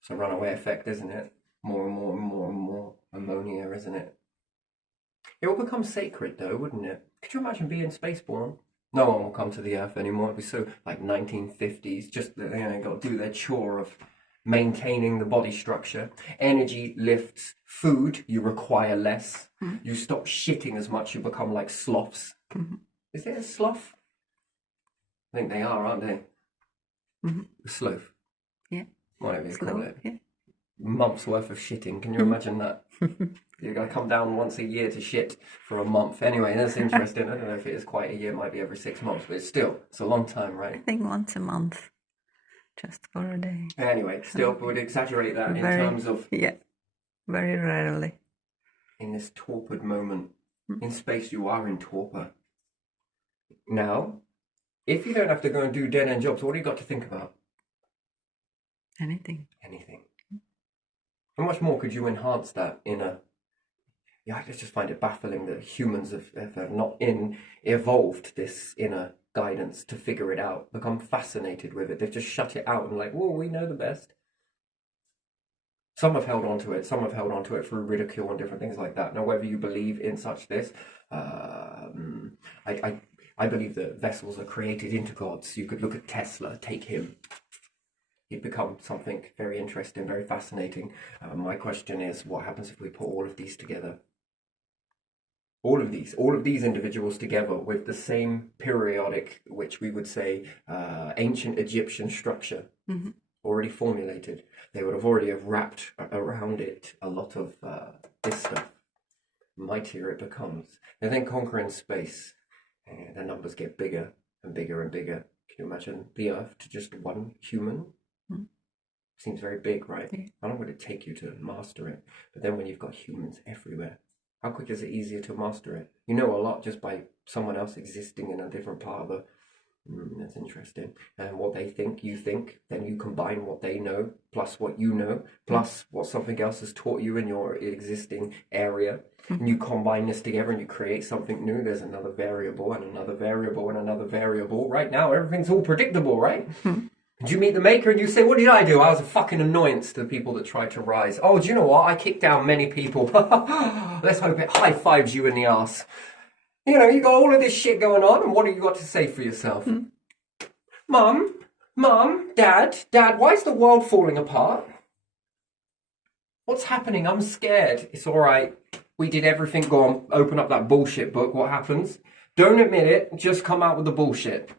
It's a runaway effect, isn't it? More and more and more and more ammonia, isn't it? It will become sacred, though, wouldn't it? Could you imagine being spaceborne? No one will come to the Earth anymore. It'd be so, like, 1950s. Just, got to do their chore of maintaining the body structure. Energy lifts. Food, you require less. You stop shitting as much. You become like sloths. Is it a sloth? I think they are, aren't they? A sloth. Yeah. Whatever you call it. Yeah. Months worth of shitting. Can you imagine that? You're going to come down once a year to shit for a month. Anyway, that's interesting. I don't know if it is quite a year. It might be every 6 months, but it's a long time, right? I think once a month, just for a day. Anyway, still would exaggerate that in terms of... Yeah, very rarely. In this torpid moment. In space, you are in torpor. Now, if you don't have to go and do dead-end jobs, what do you got to think about? Anything. How much more could you enhance that in a... Yeah, I just find it baffling that humans have not evolved this inner guidance to figure it out, become fascinated with it. They've just shut it out and like, whoa, we know the best. Some have held on to it. Some have held on to it through ridicule and different things like that. Now, whether you believe in such this, I believe that vessels are created into gods. You could look at Tesla, take him. He'd become something very interesting, very fascinating. My question is, what happens if we put all of these together? All of these individuals together with the same periodic, which we would say ancient Egyptian structure, already formulated. They would have already wrapped around it a lot of this stuff. Mightier it becomes. And then conquering space, the numbers get bigger and bigger and bigger. Can you imagine the Earth to just one human? Seems very big, right? Yeah. How long would it take you to master it? But then when you've got humans everywhere, how quick is it easier to master it? You know a lot just by someone else existing in a different part of the... that's interesting. And what they think, you think, then you combine what they know, plus what you know, plus what something else has taught you in your existing area. And you combine this together and you create something new. There's another variable and another variable and another variable. Right now, everything's all predictable, right? Did you meet the maker and you say, what did I do? I was a fucking annoyance to the people that tried to rise. Oh, do you know what? I kicked down many people. Let's hope it high fives you in the ass. You know, you got all of this shit going on, and what have you got to say for yourself? Mum, Dad, why is the world falling apart? What's happening? I'm scared. It's all right. We did everything. Go on, open up that bullshit book. What happens? Don't admit it. Just come out with the bullshit.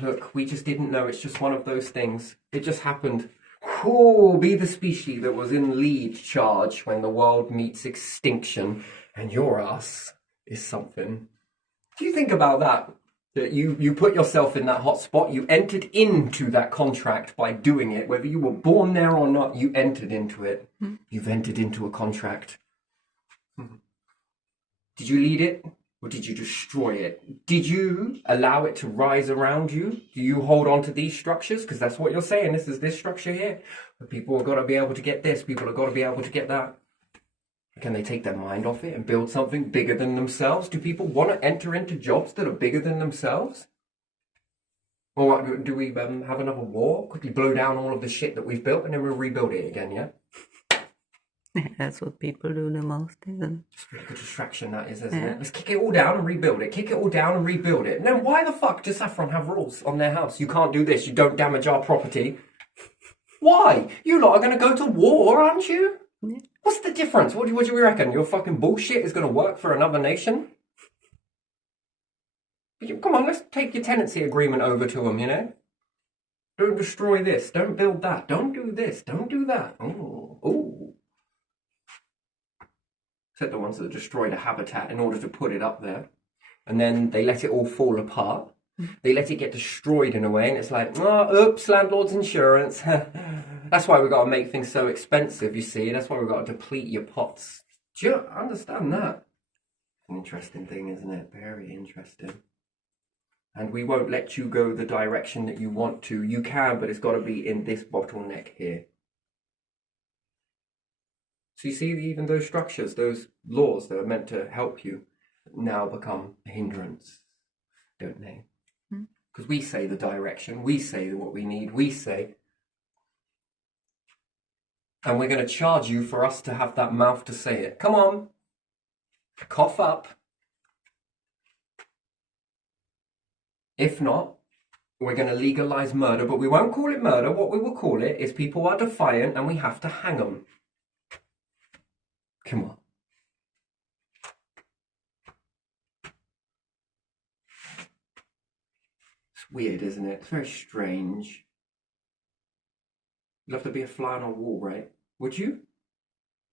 Look, we just didn't know. It's just one of those things. It just happened. Cool. Be the species that was in lead charge when the world meets extinction, and your ass is something. Do you think about that? That you put yourself in that hot spot, you entered into that contract by doing it, whether you were born there or not, you entered into it. You've entered into a contract. Did you lead it or did you destroy it? Did you allow it to rise around you? Do you hold on to these structures? Because that's what you're saying. This is this structure here. But people have got to be able to get this. People have got to be able to get that. Can they take their mind off it and build something bigger than themselves? Do people want to enter into jobs that are bigger than themselves? Or what, do we have another war? Quickly blow down all of the shit that we've built and then we'll rebuild it again, yeah? That's what people do the most, isn't it? It's like a distraction, that is, isn't it? Let's kick it all down and rebuild it. Kick it all down and rebuild it. And then why the fuck does Saffron have rules on their house? You can't do this. You don't damage our property. Why? You lot are going to go to war, aren't you? Yeah. What's the difference? What do you reckon? Your fucking bullshit is going to work for another nation? Come on, let's take your tenancy agreement over to them, you know? Don't destroy this. Don't build that. Don't do this. Don't do that. Ooh. Except the ones that destroyed a habitat in order to put it up there. And then they let it all fall apart. They let it get destroyed in a way, and it's like, oops, landlord's insurance. That's why we've got to make things so expensive, you see. That's why we've got to deplete your pots. Do you understand that? An interesting thing, isn't it? Very interesting. And we won't let you go the direction that you want to. You can, but it's got to be in this bottleneck here. So you see, even those structures, those laws that are meant to help you, now become a hindrance, don't they? Because we say the direction, we say what we need, we say. And we're going to charge you for us to have that mouth to say it. Come on. Cough up. If not, we're going to legalize murder, but we won't call it murder. What we will call it is people are defiant and we have to hang them. Come on. It's weird, isn't it? It's very strange. You'd love to be a fly on a wall, right? Would you?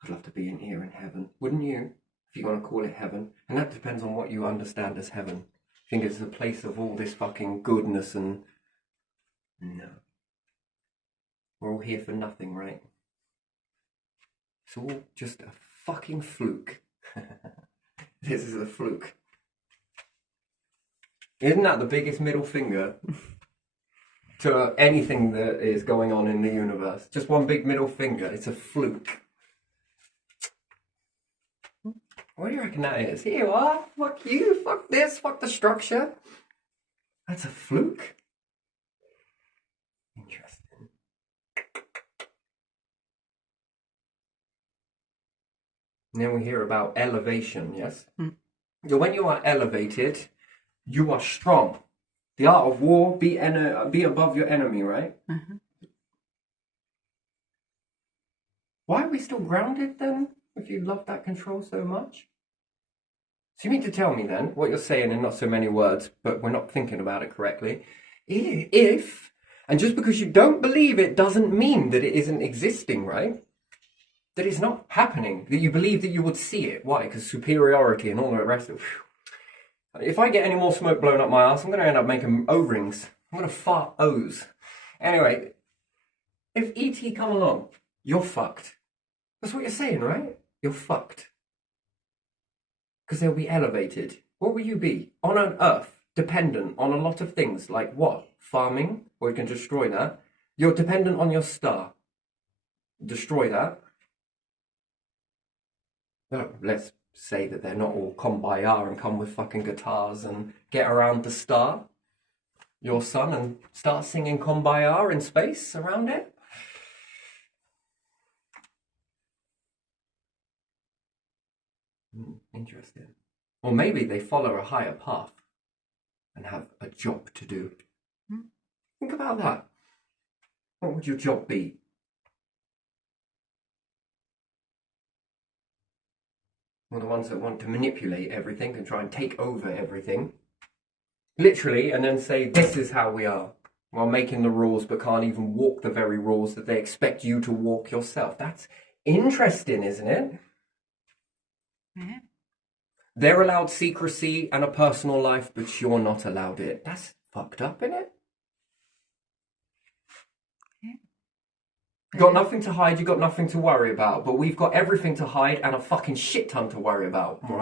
I'd love to be in here in heaven. Wouldn't you? If you want to call it heaven. And that depends on what you understand as heaven. I think it's the place of all this fucking goodness and... No. We're all here for nothing, right? It's all just a fucking fluke. This is a fluke. Isn't that the biggest middle finger to anything that is going on in the universe? Just one big middle finger. It's a fluke. What do you reckon that is? Here you are. Fuck you. Fuck this. Fuck the structure. That's a fluke. Interesting. And then we hear about elevation, yes? So when you are elevated, you are strong. The art of war, be above your enemy, right? Why are we still grounded then, if you love that control so much? So you mean to tell me then, what you're saying in not so many words, but we're not thinking about it correctly, if, and just because you don't believe it doesn't mean that it isn't existing, right? That it's not happening, that you believe that you would see it. Why? Because superiority and all the rest of it. If I get any more smoke blown up my ass, I'm going to end up making O-rings. I'm going to fart O's. Anyway, if E.T. come along, you're fucked. That's what you're saying, right? You're fucked. Because they'll be elevated. What will you be? On an earth, dependent on a lot of things, like what? Farming, or you can destroy that. You're dependent on your star. Destroy that. Well, let's say that they're not all kumbaya and come with fucking guitars and get around the star, your sun, and start singing kumbaya in space around it. Interesting. Or maybe they follow a higher path and have a job to do. Think about that. What would your job be? Or the ones that want to manipulate everything and try and take over everything. Literally, and then say, this is how we are. While making the rules, but can't even walk the very rules that they expect you to walk yourself. That's interesting, isn't it? Yeah. They're allowed secrecy and a personal life, but you're not allowed it. That's fucked up, isn't it? Yeah. You got nothing to hide, you got nothing to worry about, but we've got everything to hide and a fucking shit ton to worry about. All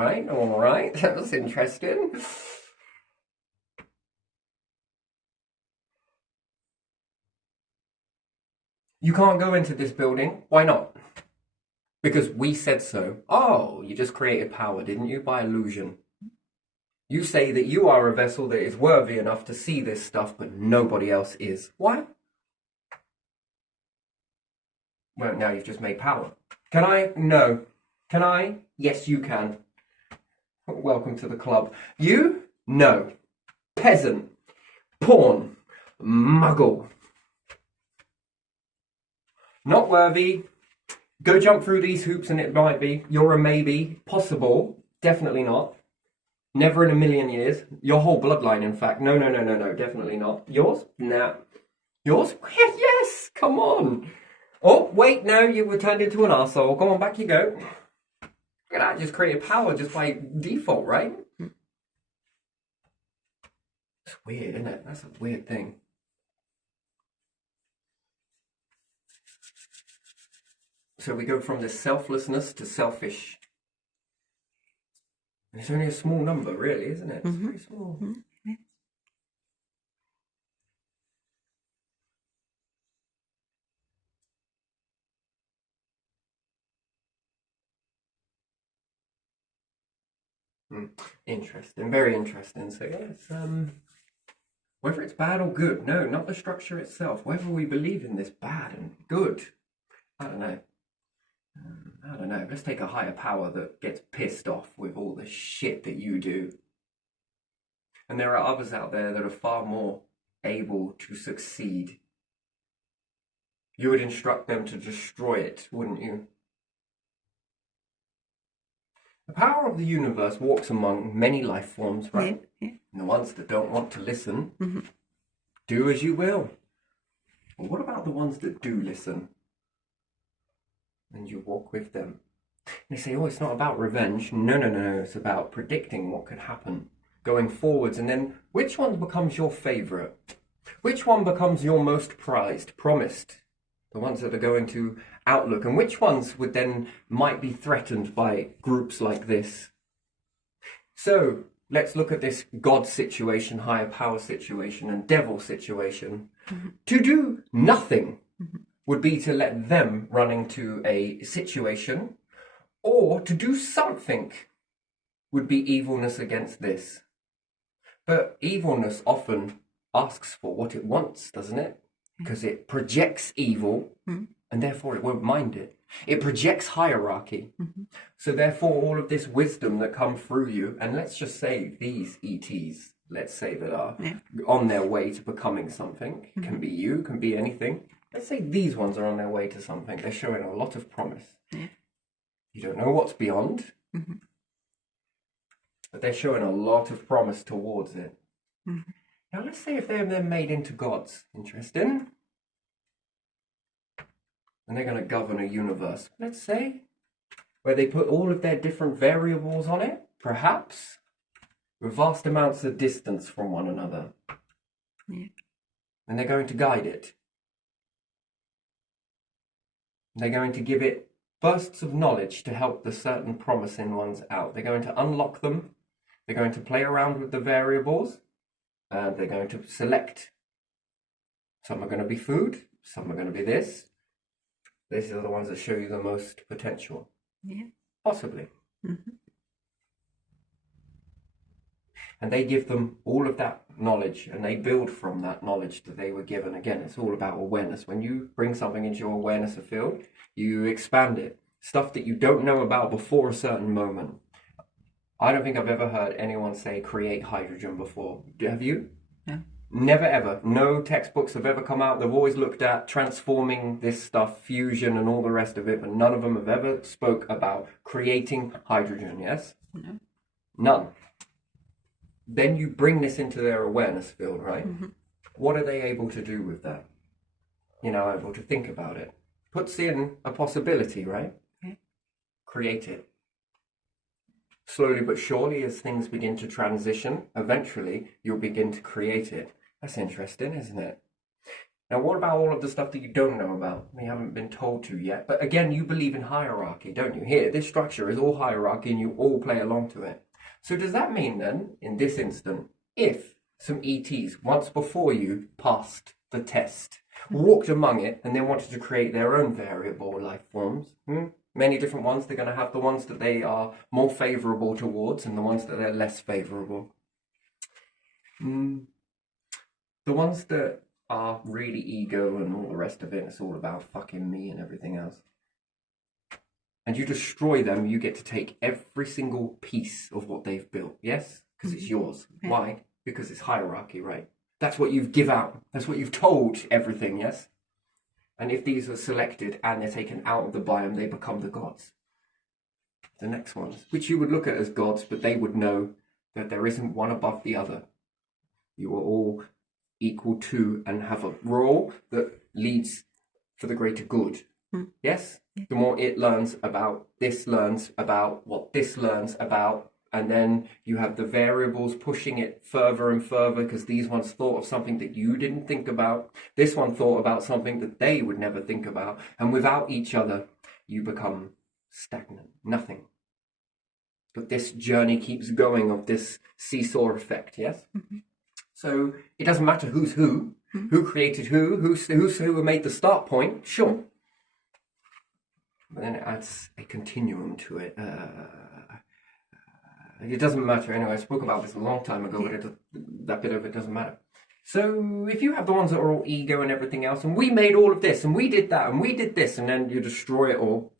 right, that was interesting. You can't go into this building. Why not? Because we said so. Oh, you just created power, didn't you? By illusion. You say that you are a vessel that is worthy enough to see this stuff, but nobody else is. Why? Well, now you've just made power. Can I? No. Can I? Yes, you can. Welcome to the club. You? No. Peasant. Pawn. Muggle. Not worthy. Go jump through these hoops and it might be. You're a maybe. Possible. Definitely not. Never in a million years. Your whole bloodline, in fact. No. Definitely not. Yours? Nah. Yours? Yes. Come on. Oh, wait. No, you were turned into an arsehole. Come on, back you go. Look at that. Just created power just by default, right? It's weird, isn't it? That's a weird thing. So we go from this selflessness to selfish. It's only a small number, really, isn't it? It's very small. Mm-hmm. Interesting, very interesting. So yes, whether it's bad or good, no, not the structure itself. Whether we believe in this bad and good, I don't know. Let's take a higher power that gets pissed off with all the shit that you do. And there are others out there that are far more able to succeed. You would instruct them to destroy it, wouldn't you? The power of the universe walks among many life forms, right? Yeah. And the ones that don't want to listen, do as you will. Well, what about the ones that do listen? And you walk with them. And they say, oh, it's not about revenge. No. It's about predicting what could happen, going forwards. And then which one becomes your favourite? Which one becomes your most prized, promised? The ones that are going to outlook. And which ones would then might be threatened by groups like this? So let's look at this God situation, higher power situation, and devil situation. To do nothing would be to let them run into a situation, or to do something would be evilness against this. But evilness often asks for what it wants, doesn't it? Because it projects evil, and therefore it won't mind it. It projects hierarchy. So therefore all of this wisdom that come through you, and let's just say these ETs, let's say that are on their way to becoming something, can be you, can be anything. Let's say these ones are on their way to something. They're showing a lot of promise. You don't know what's beyond, but they're showing a lot of promise towards it. Now let's say if they're then made into gods. Interesting. And they're going to govern a universe, let's say, where they put all of their different variables on it, perhaps, with vast amounts of distance from one another. And they're going to guide it. They're going to give it bursts of knowledge to help the certain promising ones out. They're going to unlock them. They're going to play around with the variables. They're going to select. Some are going to be food. Some are going to be this. These are the ones that show you the most potential. Possibly. And they give them all of that knowledge, and they build from that knowledge that they were given. Again, it's all about awareness. When you bring something into your awareness of field, you expand it. Stuff that you don't know about before a certain moment. I don't think I've ever heard anyone say create hydrogen before. Have you? No. Never ever. No textbooks have ever come out. They've always looked at transforming this stuff, fusion and all the rest of it, but none of them have ever spoke about creating hydrogen, yes? No. None. Then you bring this into their awareness field, right? What are they able to do with that? You're now able to think about it. Puts in a possibility, right? Create it. Slowly but surely, as things begin to transition, eventually you'll begin to create it. That's interesting, isn't it? Now, what about all of the stuff that you don't know about? We haven't been told to yet. But again, you believe in hierarchy, don't you? Here, this structure is all hierarchy and you all play along to it. So does that mean then, in this instant, if some ETs once before you passed the test, walked among it, and then wanted to create their own variable life forms, many different ones, they're going to have the ones that they are more favorable towards and the ones that they're less favorable. The ones that are really ego and all the rest of it, it's all about fucking me and everything else. And you destroy them, you get to take every single piece of what they've built, yes? Because it's yours. Why? Because it's hierarchy, right? That's what you've give out. That's what you've told everything, yes? And if these are selected and they're taken out of the biome, they become the gods. The next ones, which you would look at as gods, but they would know that there isn't one above the other. You are all equal to and have a role that leads for the greater good. Yes? The more it learns about this, learns about what this learns about, and then you have the variables pushing it further and further because these ones thought of something that you didn't think about. This one thought about something that they would never think about. And without each other, you become stagnant, nothing. But this journey keeps going of this seesaw effect, yes? So it doesn't matter who's who created who made the start point, sure. But then it adds a continuum to it. It doesn't matter anyway. I spoke about this a long time ago, but that bit of it doesn't matter. So if you have the ones that are all ego and everything else, and we made all of this, and we did that, and we did this, and then you destroy it all,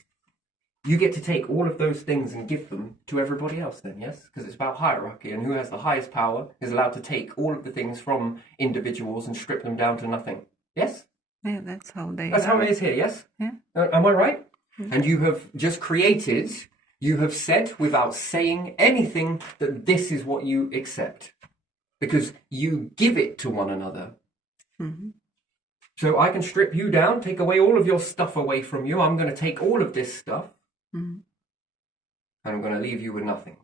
you get to take all of those things and give them to everybody else then, yes? Because it's about hierarchy, and who has the highest power is allowed to take all of the things from individuals and strip them down to nothing. Yes? Yeah, that's how they That's how it is here, yes? Yeah. Am I right? And you have just created, you have said without saying anything that this is what you accept. Because you give it to one another. So I can strip you down, take away all of your stuff away from you. I'm going to take all of this stuff. And I'm going to leave you with nothing.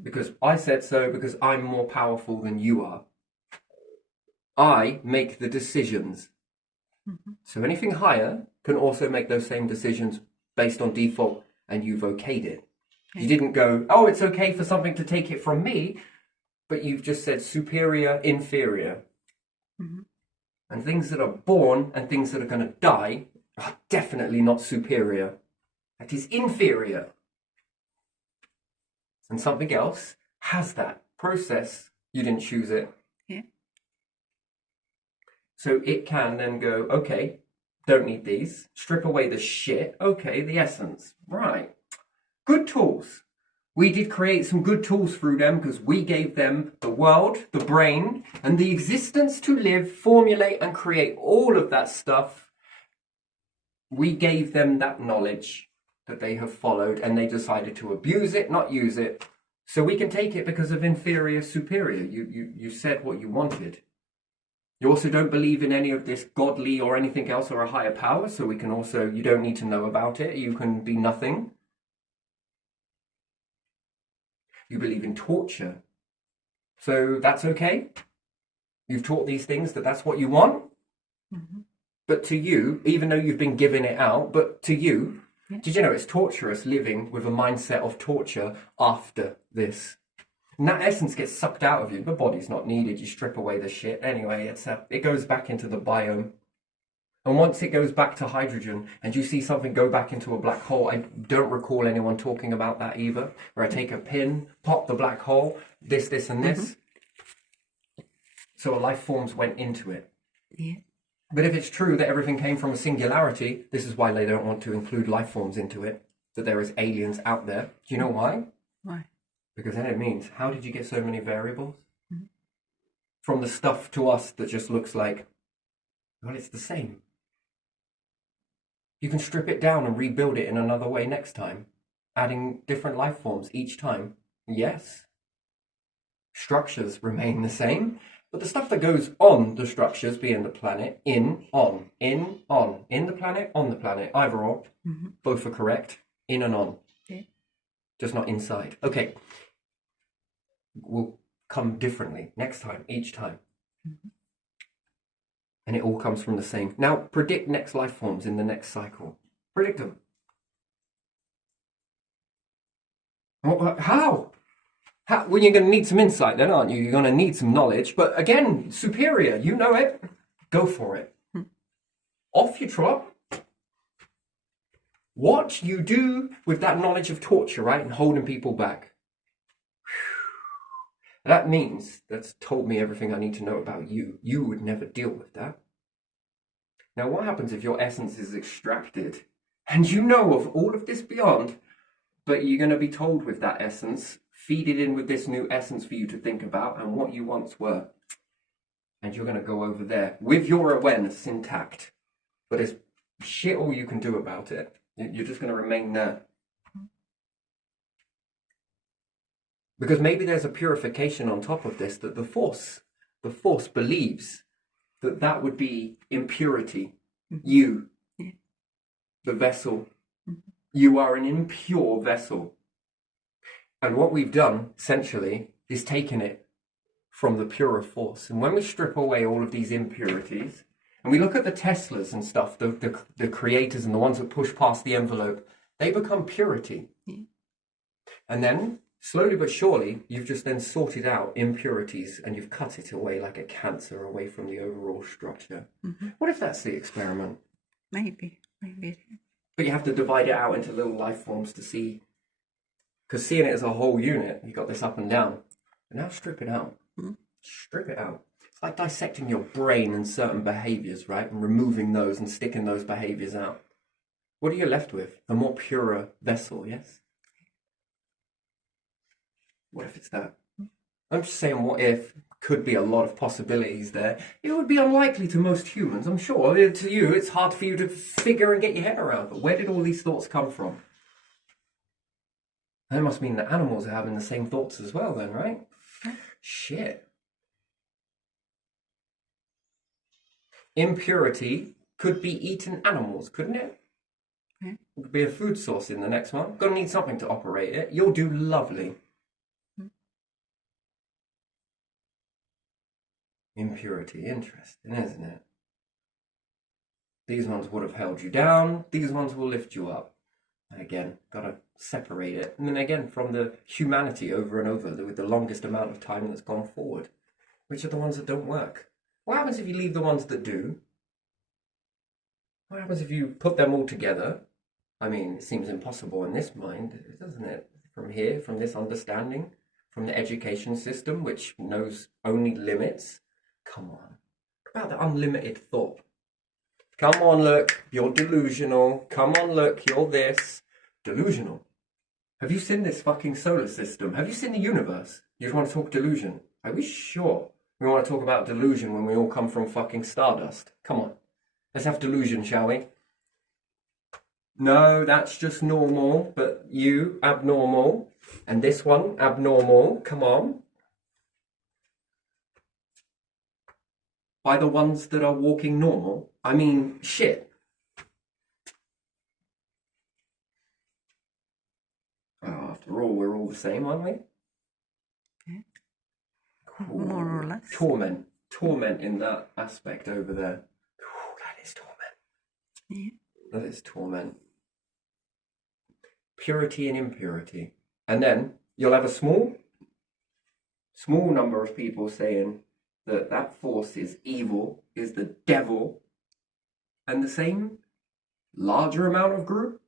Because I said so, because I'm more powerful than you are. I make the decisions. So anything higher can also make those same decisions based on default, and you've okayed it. You didn't go, oh, it's okay for something to take it from me, but you've just said superior, inferior. And things that are born and things that are going to die are definitely not superior. That is inferior. And something else has that process. You didn't choose it. So it can then go, okay, don't need these. Strip away the shit. Okay, the essence. Right. Good tools. We did create some good tools through them because we gave them the world, the brain, and the existence to live, formulate, and create all of that stuff. We gave them that knowledge that they have followed, and they decided to abuse it, not use it. So we can take it because of inferior, superior. You said what you wanted. You also don't believe in any of this godly or anything else or a higher power, so we can also, you don't need to know about it. You can be nothing. You believe in torture. So that's okay. You've taught these things that that's what you want. But to you, even though you've been giving it out, but to you, did you know it's torturous living with a mindset of torture after this? And that essence gets sucked out of you. The body's not needed. You strip away the shit. Anyway, it goes back into the biome. And once it goes back to hydrogen and you see something go back into a black hole, I don't recall anyone talking about that either, where I take a pin, pop the black hole, this, and this. So life forms went into it. But if it's true that everything came from a singularity, this is why they don't want to include life forms into it, that there is aliens out there. Do you know why? Why? Because then it means, how did you get so many variables? from the stuff to us that just looks like, well, it's the same. You can strip it down and rebuild it in another way next time, adding different life forms each time. Yes. Structures remain the same, but the stuff that goes on the structures, being the planet, in, on, in the planet, on the planet, either or, both are correct, in and on. Okay. Just not inside. Okay. Will come differently next time, each time. And it all comes from the same. Now, predict next life forms in the next cycle. Predict them. How? Well, you're going to need some insight then, aren't you? You're going to need some knowledge. But again, superior, you know it. Go for it. Off you trot. What you do with that knowledge of torture, right? And holding people back. That means that's told me everything I need to know about you. You would never deal with that. Now, what happens if your essence is extracted and you know of all of this beyond, but you're going to be told with that essence, feed it in with this new essence for you to think about and what you once were. And you're going to go over there with your awareness intact. But it's shit all you can do about it. You're just going to remain there. Because maybe there's a purification on top of this that the force believes that that would be impurity. You, the vessel, you are an impure vessel. And what we've done, essentially, is taken it from the purer force. And when we strip away all of these impurities, and we look at the Teslas and stuff, the creators and the ones that push past the envelope, they become purity. And then, slowly but surely, you've just then sorted out impurities and you've cut it away like a cancer away from the overall structure. What if that's the experiment? Maybe. But you have to divide it out into little life forms to see. Because seeing it as a whole unit, you got this up and down. But now strip it out. Strip it out. It's like dissecting your brain and certain behaviors, right? And removing those and sticking those behaviors out. What are you left with? A more purer vessel, yes? What if it's that? I'm just saying what if. Could be a lot of possibilities there. It would be unlikely to most humans, I'm sure. To you, it's hard for you to figure and get your head around. But where did all these thoughts come from? That must mean that animals are having the same thoughts as well then, right? Shit. Impurity could be eaten animals, couldn't it? It could be a food source in the next one. Gonna need something to operate it. You'll do lovely. Impurity, interesting, isn't it? These ones would have held you down. These ones will lift you up. And again, gotta separate it. And then again, from the humanity over and over, with the longest amount of time that's gone forward. Which are the ones that don't work? What happens if you leave the ones that do? What happens if you put them all together? I mean, it seems impossible in this mind, doesn't it? From here, from this understanding, from the education system, which knows only limits. Come on. About the unlimited thought. Come on, look, you're delusional. Come on, look, you're this. Delusional. Have you seen this fucking solar system? Have you seen the universe? You just want to talk delusion? Are we sure we want to talk about delusion when we all come from fucking stardust? Come on. Let's have delusion, shall we? No, that's just normal, but you, abnormal. And this one, abnormal. Come on. By the ones that are walking normal? I mean, shit. Oh, after all, we're all the same, aren't we? Cool. More or less. Torment in that aspect over there. Ooh, that is torment. That is torment. Purity and impurity. And then you'll have a small number of people saying that force is evil, is the devil, and the same larger amount of group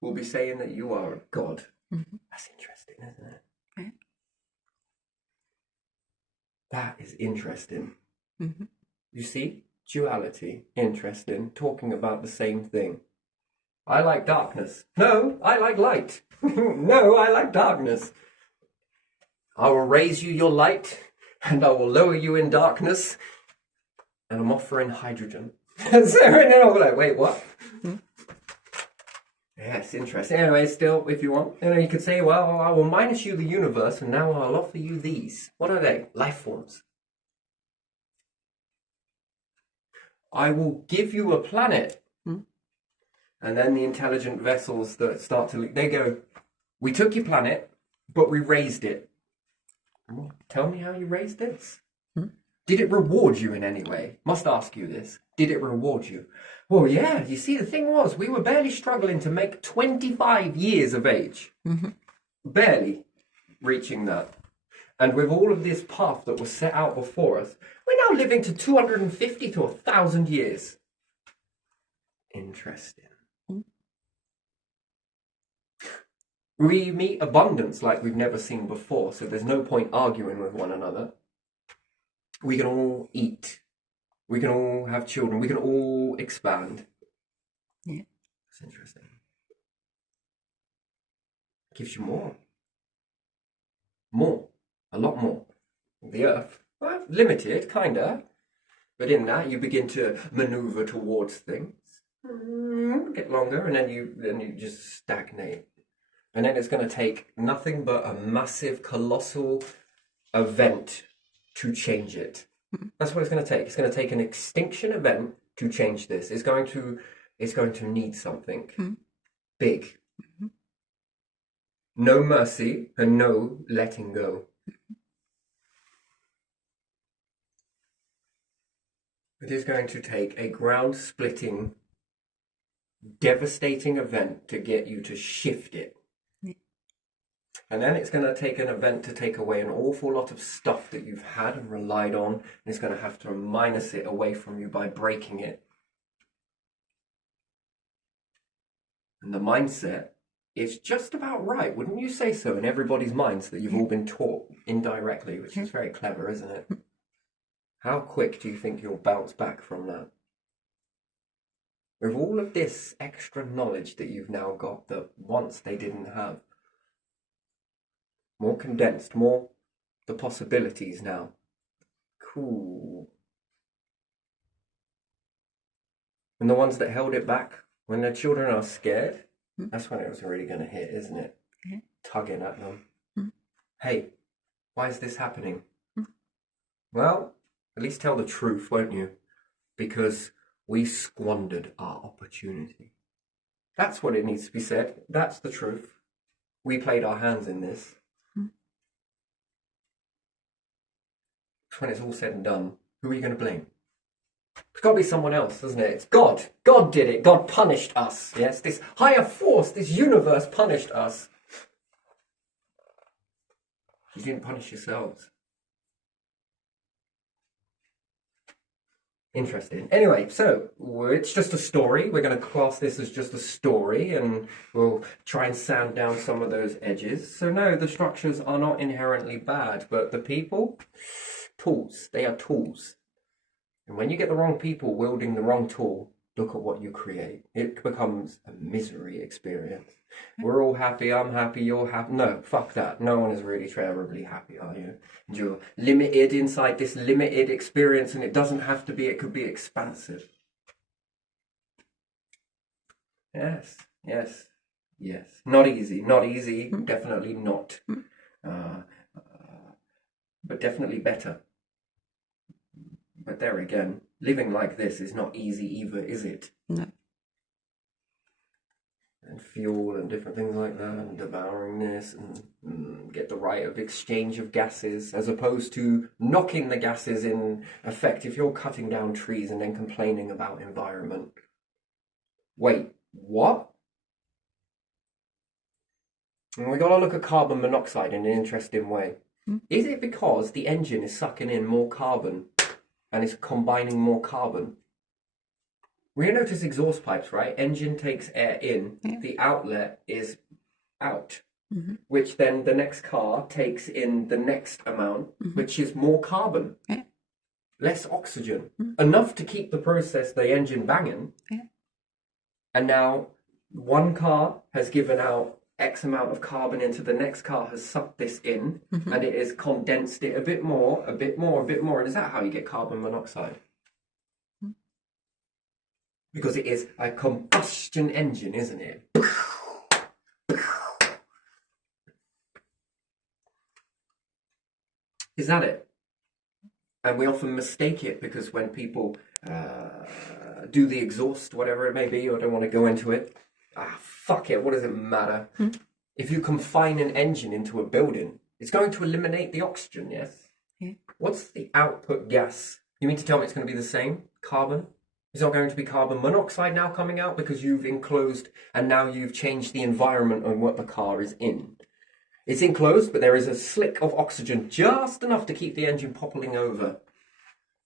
will be saying that you are a god. That's interesting, isn't it? Okay. That is interesting. You see? Duality. Interesting. Talking about the same thing. I like darkness. No, I like light. No, I like darkness. I will raise you your light and I will lower you in darkness, and I'm offering hydrogen. And then I'm like, wait, what? Yes, interesting. Anyway, still, if you want, you could say, well, I will minus you the universe, and now I'll offer you these. What are they? Life forms. I will give you a planet. And then the intelligent vessels that start to, they go, we took your planet, but we raised it. Tell me how you raised this. Did it reward you in any way? Must ask you this. Did it reward you? Well, yeah, you see, the thing was, we were barely struggling to make 25 years of age. Barely reaching that. And with all of this path that was set out before us, we're now living to 250 to 1,000 years. Interesting. We meet abundance like we've never seen before, so there's no point arguing with one another. We can all eat. We can all have children. We can all expand. Yeah. That's interesting. Gives you more. More. A lot more. The Earth, well, limited, kinda. But in that, you begin to maneuver towards things. Get longer, and then you just stagnate. And then it's going to take nothing but a massive, colossal event to change it. That's what it's going to take. It's going to take an extinction event to change this. It's going to need something big. No mercy and no letting go. It is going to take a ground-splitting, devastating event to get you to shift it. And then it's going to take an event to take away an awful lot of stuff that you've had and relied on. And it's going to have to minus it away from you by breaking it. And the mindset is just about right, wouldn't you say so, in everybody's minds that you've all been taught indirectly, which is very clever, isn't it? How quick do you think you'll bounce back from that? With all of this extra knowledge that you've now got that once they didn't have. More condensed, more the possibilities now. Cool. And the ones that held it back, when their children are scared, that's when it was really going to hit, isn't it? Tugging at them. Hey, why is this happening? Well, at least tell the truth, won't you? Because we squandered our opportunity. That's what it needs to be said. That's the truth. We played our hands in this. When it's all said and done, who are you going to blame? It's got to be someone else, doesn't it? It's God. God did it. God punished us. Yes, this higher force, this universe punished us. You didn't punish yourselves. Interesting. Anyway, so it's just a story. We're going to class this as just a story, and we'll try and sand down some of those edges. So no, the structures are not inherently bad, but the people, tools. They are tools. And when you get the wrong people wielding the wrong tool, look at what you create. It becomes a misery experience. We're all happy, I'm happy, you're happy. No, fuck that. No one is really terribly happy, are you? And you're limited inside this limited experience, and it doesn't have to be, it could be expansive. Yes. Not easy, definitely not. But definitely better. But there again, living like this is not easy either, is it? No. And fuel and different things like that, and devouring this, and get the right of exchange of gases, as opposed to knocking the gases in effect. If you're cutting down trees and then complaining about environment. Wait, what? And we got to look at carbon monoxide in an interesting way. Is it because the engine is sucking in more carbon and it's combining more carbon? We notice exhaust pipes, right? Engine takes air in, the outlet is out, which then the next car takes in the next amount, which is more carbon, less oxygen, enough to keep the engine banging. And now one car has given out X amount of carbon into the next car has sucked this in, and it has condensed it a bit more, a bit more, a bit more. And is that how you get carbon monoxide? Because it is a combustion engine, isn't it? Is that it? And we often mistake it because when people do the exhaust, whatever it may be, or don't want to go into it, fuck it, what does it matter? If you confine an engine into a building, it's going to eliminate the oxygen, yes? Yeah. What's the output gas? You mean to tell me it's going to be the same? Carbon? Is not going to be carbon monoxide now coming out because you've enclosed and now you've changed the environment on what the car is in? It's enclosed, but there is a slick of oxygen, just enough to keep the engine popping over.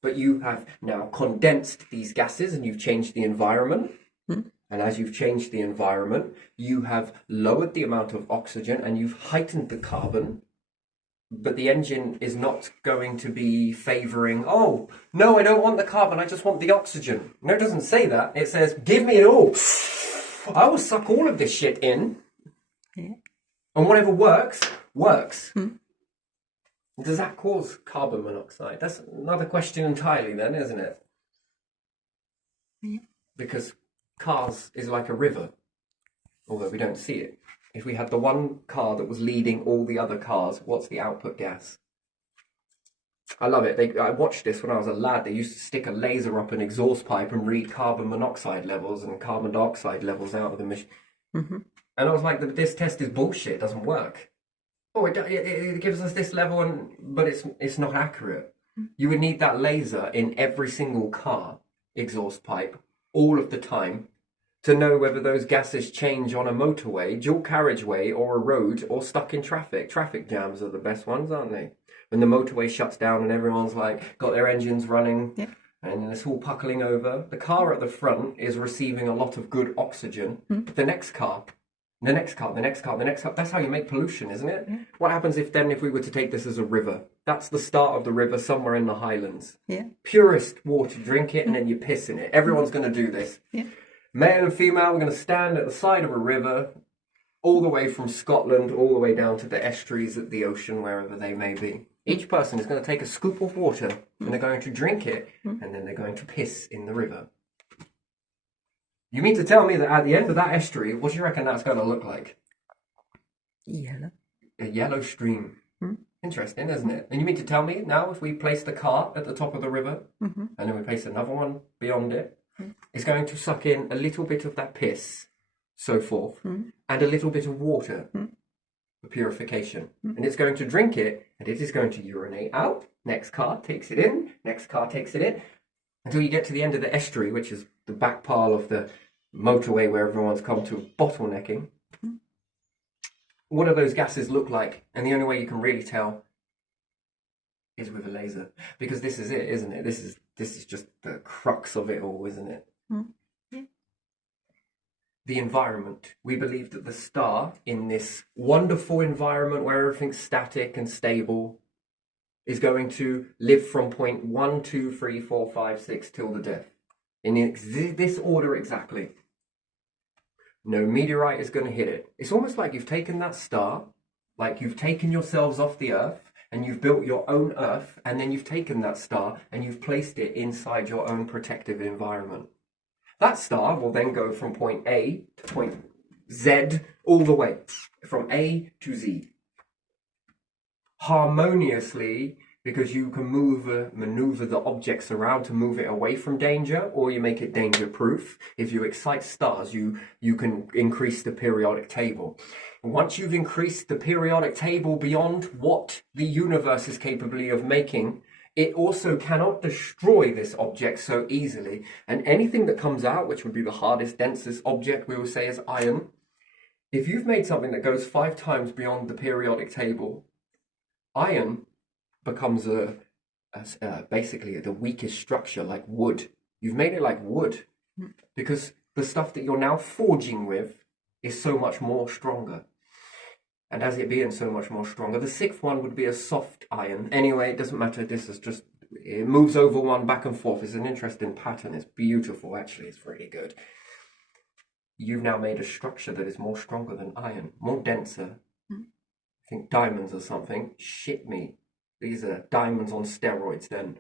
But you have now condensed these gases and you've changed the environment. And as you've changed the environment, you have lowered the amount of oxygen and you've heightened the carbon. But the engine is not going to be favouring, oh, no, I don't want the carbon, I just want the oxygen. No, it doesn't say that. It says, give me it all. I will suck all of this shit in. Yeah. And whatever works, works. Does that cause carbon monoxide? That's another question entirely then, isn't it? Yeah. Because cars is like a river, although we don't see it. If we had the one car that was leading all the other cars, what's the output gas? I love it. I watched this when I was a lad. They used to stick a laser up an exhaust pipe and read carbon monoxide levels and carbon dioxide levels out of the machine. And I was like, this test is bullshit. It doesn't work. Oh, it gives us this level, but it's not accurate. You would need that laser in every single car exhaust pipe all of the time to know whether those gases change on a motorway, dual carriageway, or a road, or stuck in traffic. Traffic jams are the best ones, aren't they? When the motorway shuts down and everyone's like got their engines running, and it's all puckling over. The car at the front is receiving a lot of good oxygen. The next car, the next car, the next car, the next car. That's how you make pollution, isn't it? What happens if we were to take this as a river? That's the start of the river somewhere in the Highlands. Purest water, drink it, and then you piss in it. Everyone's going to do this. Male and female, we're going to stand at the side of a river, all the way from Scotland, all the way down to the estuaries at the ocean, wherever they may be. Each person is going to take a scoop of water, and they're going to drink it, and then they're going to piss in the river. You mean to tell me that at the end of that estuary, what do you reckon that's going to look like? Yellow. A yellow stream. Interesting, isn't it? And you mean to tell me now, if we place the cart at the top of the river, and then we place another one beyond it, it's going to suck in a little bit of that piss, so forth, and a little bit of water for purification. And it's going to drink it, and it is going to urinate out. Next car takes it in, next car takes it in, until you get to the end of the estuary, which is the back pile of the motorway where everyone's come to bottlenecking. What do those gases look like? And the only way you can really tell is with a laser, because this is it, isn't it? This is just the crux of it all, isn't it? The environment. We believe that the star, in this wonderful environment where everything's static and stable, is going to live from point 1, 2, 3, 4, 5, 6 till the death. In this order exactly. No meteorite is going to hit it. It's almost like you've taken that star, like you've taken yourselves off the earth, and you've built your own earth, and then you've taken that star and you've placed it inside your own protective environment. That star will then go from point A to point Z, all the way, from A to Z. Harmoniously, because you can maneuver the objects around to move it away from danger, or you make it danger-proof. If you excite stars, you can increase the periodic table. Once you've increased the periodic table beyond what the universe is capable of making, it also cannot destroy this object so easily. And anything that comes out, which would be the hardest, densest object, we will say is iron. If you've made something that goes 5 times beyond the periodic table, iron becomes basically the weakest structure, like wood. You've made it like wood, because the stuff that you're now forging with is so much more stronger. And as it being so much more stronger, the 6th one would be a soft iron. Anyway, it doesn't matter. This is just, it moves over one back and forth. It's an interesting pattern. It's beautiful, actually. It's really good. you've now made a structure that is more stronger than iron, more denser. I think diamonds or something. Shit me. These are diamonds on steroids then.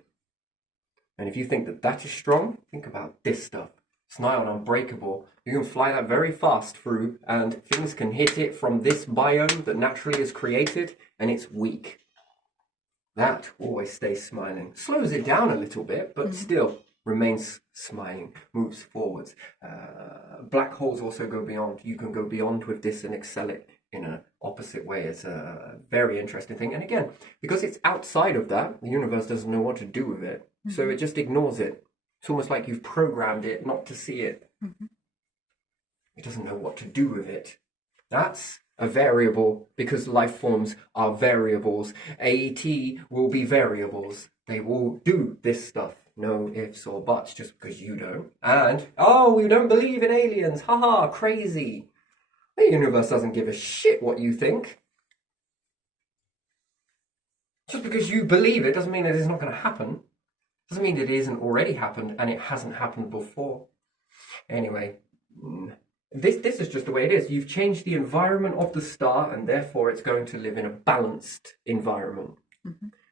And if you think that that is strong, think about this stuff. It's nigh on unbreakable. You can fly that very fast through, and things can hit it from this biome that naturally is created, and it's weak. That always stays smiling. Slows it down a little bit, but still remains smiling, moves forwards. Black holes also go beyond. You can go beyond with this and excel it in an opposite way. It's a very interesting thing. And again, because it's outside of that, the universe doesn't know what to do with it. So it just ignores it. It's almost like you've programmed it not to see it. It doesn't know what to do with it. That's a variable because life forms are variables. AET will be variables. They will do this stuff. No ifs or buts just because you don't. And, oh, you don't believe in aliens. Haha, crazy. The universe doesn't give a shit what you think. Just because you believe it doesn't mean that it's not going to happen. Doesn't mean that it isn't already happened and it hasn't happened before. Anyway, this is just the way it is. You've changed the environment of the star and therefore it's going to live in a balanced environment.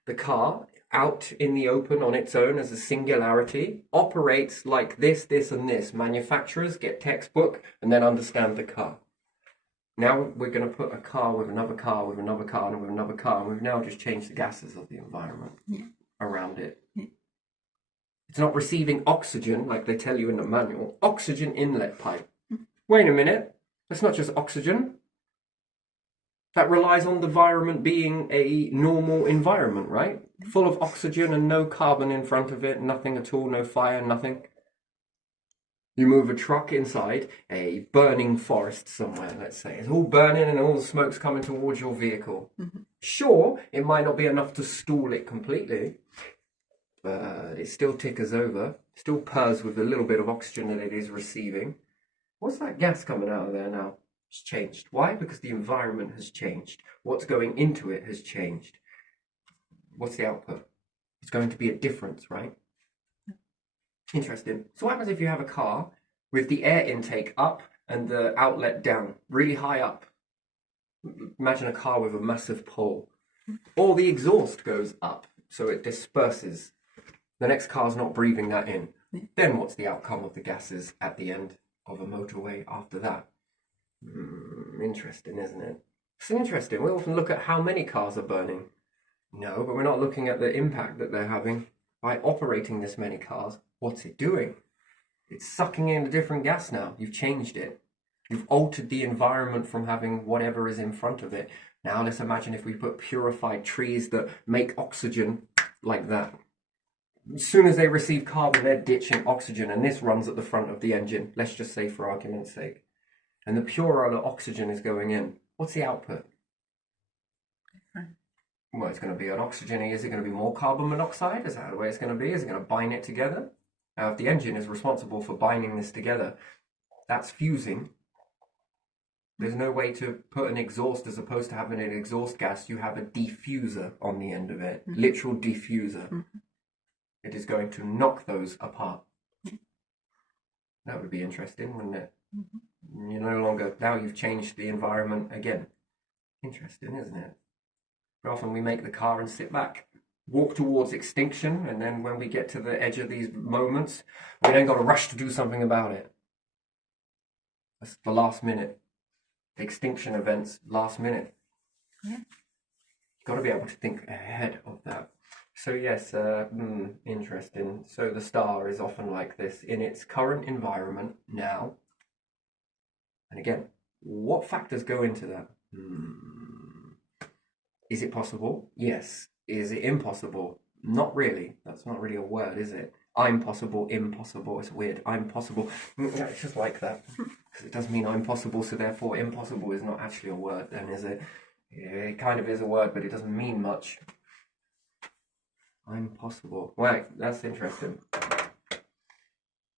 The car, out in the open on its own as a singularity, operates like this, and this. Manufacturers get textbook and then understand the car. Now we're going to put a car with another car with another car and with another car, and we've now just changed the gases of the environment around it. It's not receiving oxygen like they tell you in the manual. Oxygen inlet pipe. Wait a minute. That's not just oxygen. That relies on the environment being a normal environment, right? Full of oxygen and no carbon in front of it, nothing at all, no fire, nothing. You move a truck inside a burning forest somewhere, let's say. It's all burning and all the smoke's coming towards your vehicle. Sure, it might not be enough to stall it completely, but it still tickers over, still purrs with a little bit of oxygen that it is receiving. What's that gas coming out of there now? It's changed. Why? Because the environment has changed. What's going into it has changed. What's the output? It's going to be a difference, right? Interesting. So what happens if you have a car with the air intake up and the outlet down, really high up? Imagine a car with a massive pole. Or the exhaust goes up, so it disperses. The next car's not breathing that in. Then what's the outcome of the gases at the end of a motorway after that? Interesting, isn't it? It's interesting. We often look at how many cars are burning. No, but we're not looking at the impact that they're having. By operating this many cars, what's it doing? It's sucking in a different gas now. You've changed it. You've altered the environment from having whatever is in front of it. Now let's imagine if we put purified trees that make oxygen like that. As soon as they receive carbon, they're ditching oxygen, and this runs at the front of the engine, let's just say for argument's sake. And the purer the oxygen is going in. What's the output? Well, it's going to be an oxygen. Is it going to be more carbon monoxide? Is that the way it's going to be? Is it going to bind it together? Now, if the engine is responsible for binding this together, that's fusing. There's no way to put an exhaust as opposed to having an exhaust gas. You have a diffuser on the end of it, literal diffuser. It is going to knock those apart. That would be interesting, wouldn't it? You're no longer, now you've changed the environment again. Interesting, isn't it? But often we make the car and sit back, walk towards extinction, and then when we get to the edge of these moments, we then got to rush to do something about it. That's the last minute. The extinction events, last minute. You've got to be able to think ahead of that. So yes, interesting. So the star is often like this in its current environment now. And again, what factors go into that? Is it possible? Yes. Is it impossible? Not really. That's not really a word, is it? I'm possible, impossible. It's weird. I'm possible. It's just like that. Because it does mean I'm possible, so therefore impossible is not actually a word then, is it? Yeah, it kind of is a word, but it doesn't mean much. I'm possible. Right, that's interesting.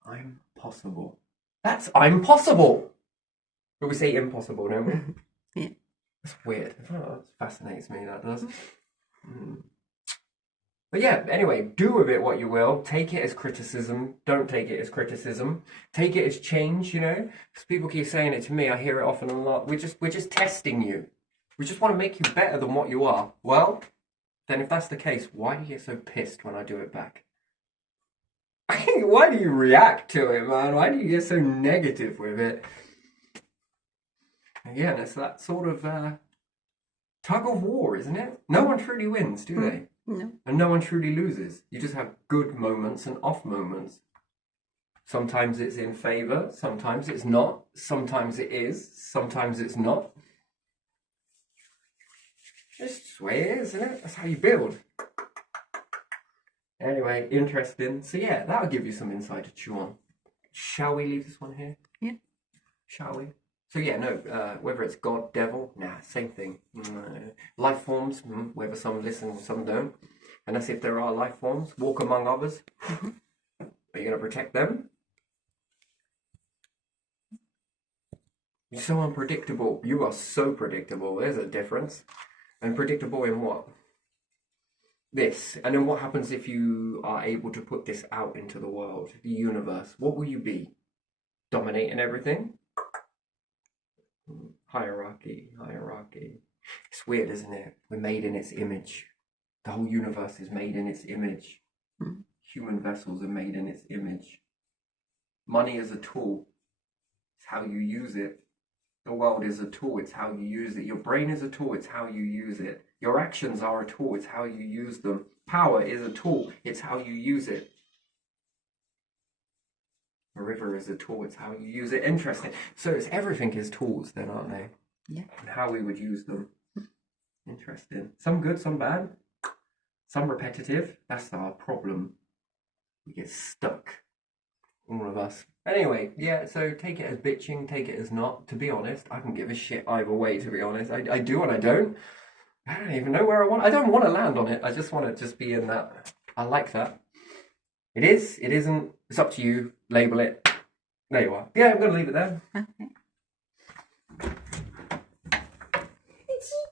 I'm possible. That's I'm possible! But we say impossible, don't we? Yeah. That's weird. Oh, that fascinates me, that does. But yeah, anyway, do with it what you will. Take it as criticism. Don't take it as criticism. Take it as change, you know? Because people keep saying it to me. I hear it often a lot. We're just testing you. We just want to make you better than what you are. Well, then if that's the case, why do you get so pissed when I do it back? Why do you react to it, man? Why do you get so negative with it? Again, it's that sort of tug of war, isn't it? No one truly wins, do they? No. And no one truly loses. You just have good moments and off moments. Sometimes it's in favour, sometimes it's not, sometimes it is, sometimes it's not. It's just the way it is, isn't it? That's how you build. Anyway, interesting. So yeah, that'll give you some insight to chew on. Shall we leave this one here? Yeah. Shall we? So yeah, no, whether it's God, devil, nah, same thing. Life forms, whether some listen, some don't. And that's if there are life forms. Walk among others. Mm-hmm. Are you going to protect them? You're so unpredictable. You are so predictable. There's a difference. And predictable in what? This. And then what happens if you are able to put this out into the world, the universe? What will you be? Dominating everything? Hierarchy. It's weird, isn't it? We're made in its image. The whole universe is made in its image. Human vessels are made in its image. Money is a tool. It's how you use it. The world is a tool. It's how you use it. Your brain is a tool. It's how you use it. Your actions are a tool. It's how you use them. Power is a tool. It's how you use it. A river is a tool. It's how you use it. Interesting. So it's everything is tools then, aren't they? Yeah. And how we would use them. Interesting. Some good, some bad. Some repetitive. That's our problem. We get stuck. All of us. Anyway, yeah, so take it as bitching, take it as not. To be honest, I can give a shit either way, to be honest. I do and I don't. I don't even know where I don't want to land on it. I just want to just be in that. I like that. It is, it isn't. It's up to you. Label it. There you are. Yeah, I'm going to leave it there. Okay.